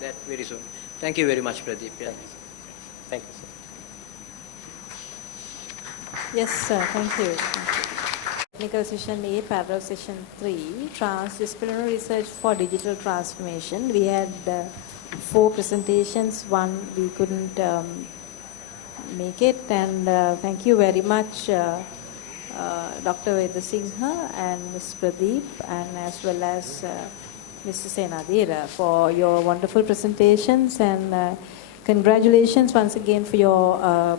That very soon. Thank you very much, Pradeep. Yeah. Thank you, sir. Yes, sir. Thank you. Technical session A, parallel session 3, Transdisciplinary Research for Digital Transformation. We had 4 presentations. One we couldn't make it, and thank you very much, Dr. Wedasinghe and Ms. Pradeep, and as well as Mr. Senadheera for your wonderful presentations, and congratulations once again for your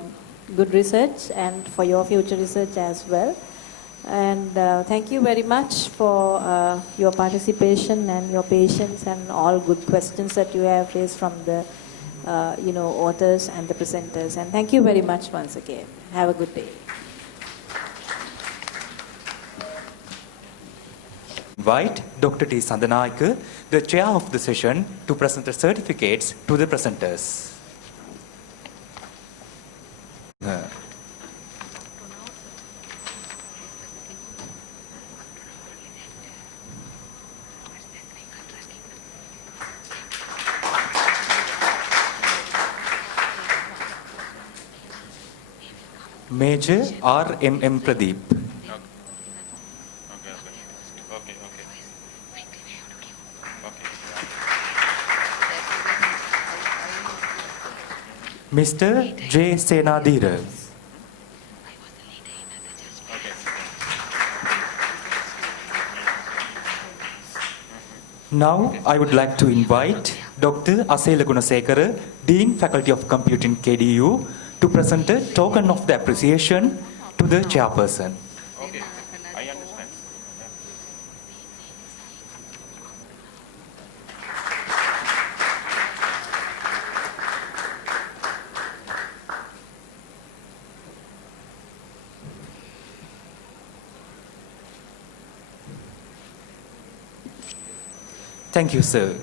good research and for your future research as well. And thank you very much for your participation and your patience and all good questions that you have raised from the authors and the presenters. And thank you very much once again. Have a good day. Invite Dr. T. Sandanayake, the chair of the session, to present the certificates to the presenters. Major R.M.M. Pradeep. Mr. J. Senadheera. Now I would like to invite Dr. Asela Gunasekara, Dean Faculty of Computing, KDU, to present a token of the appreciation to the chairperson. Okay, I understand. Thank you, sir.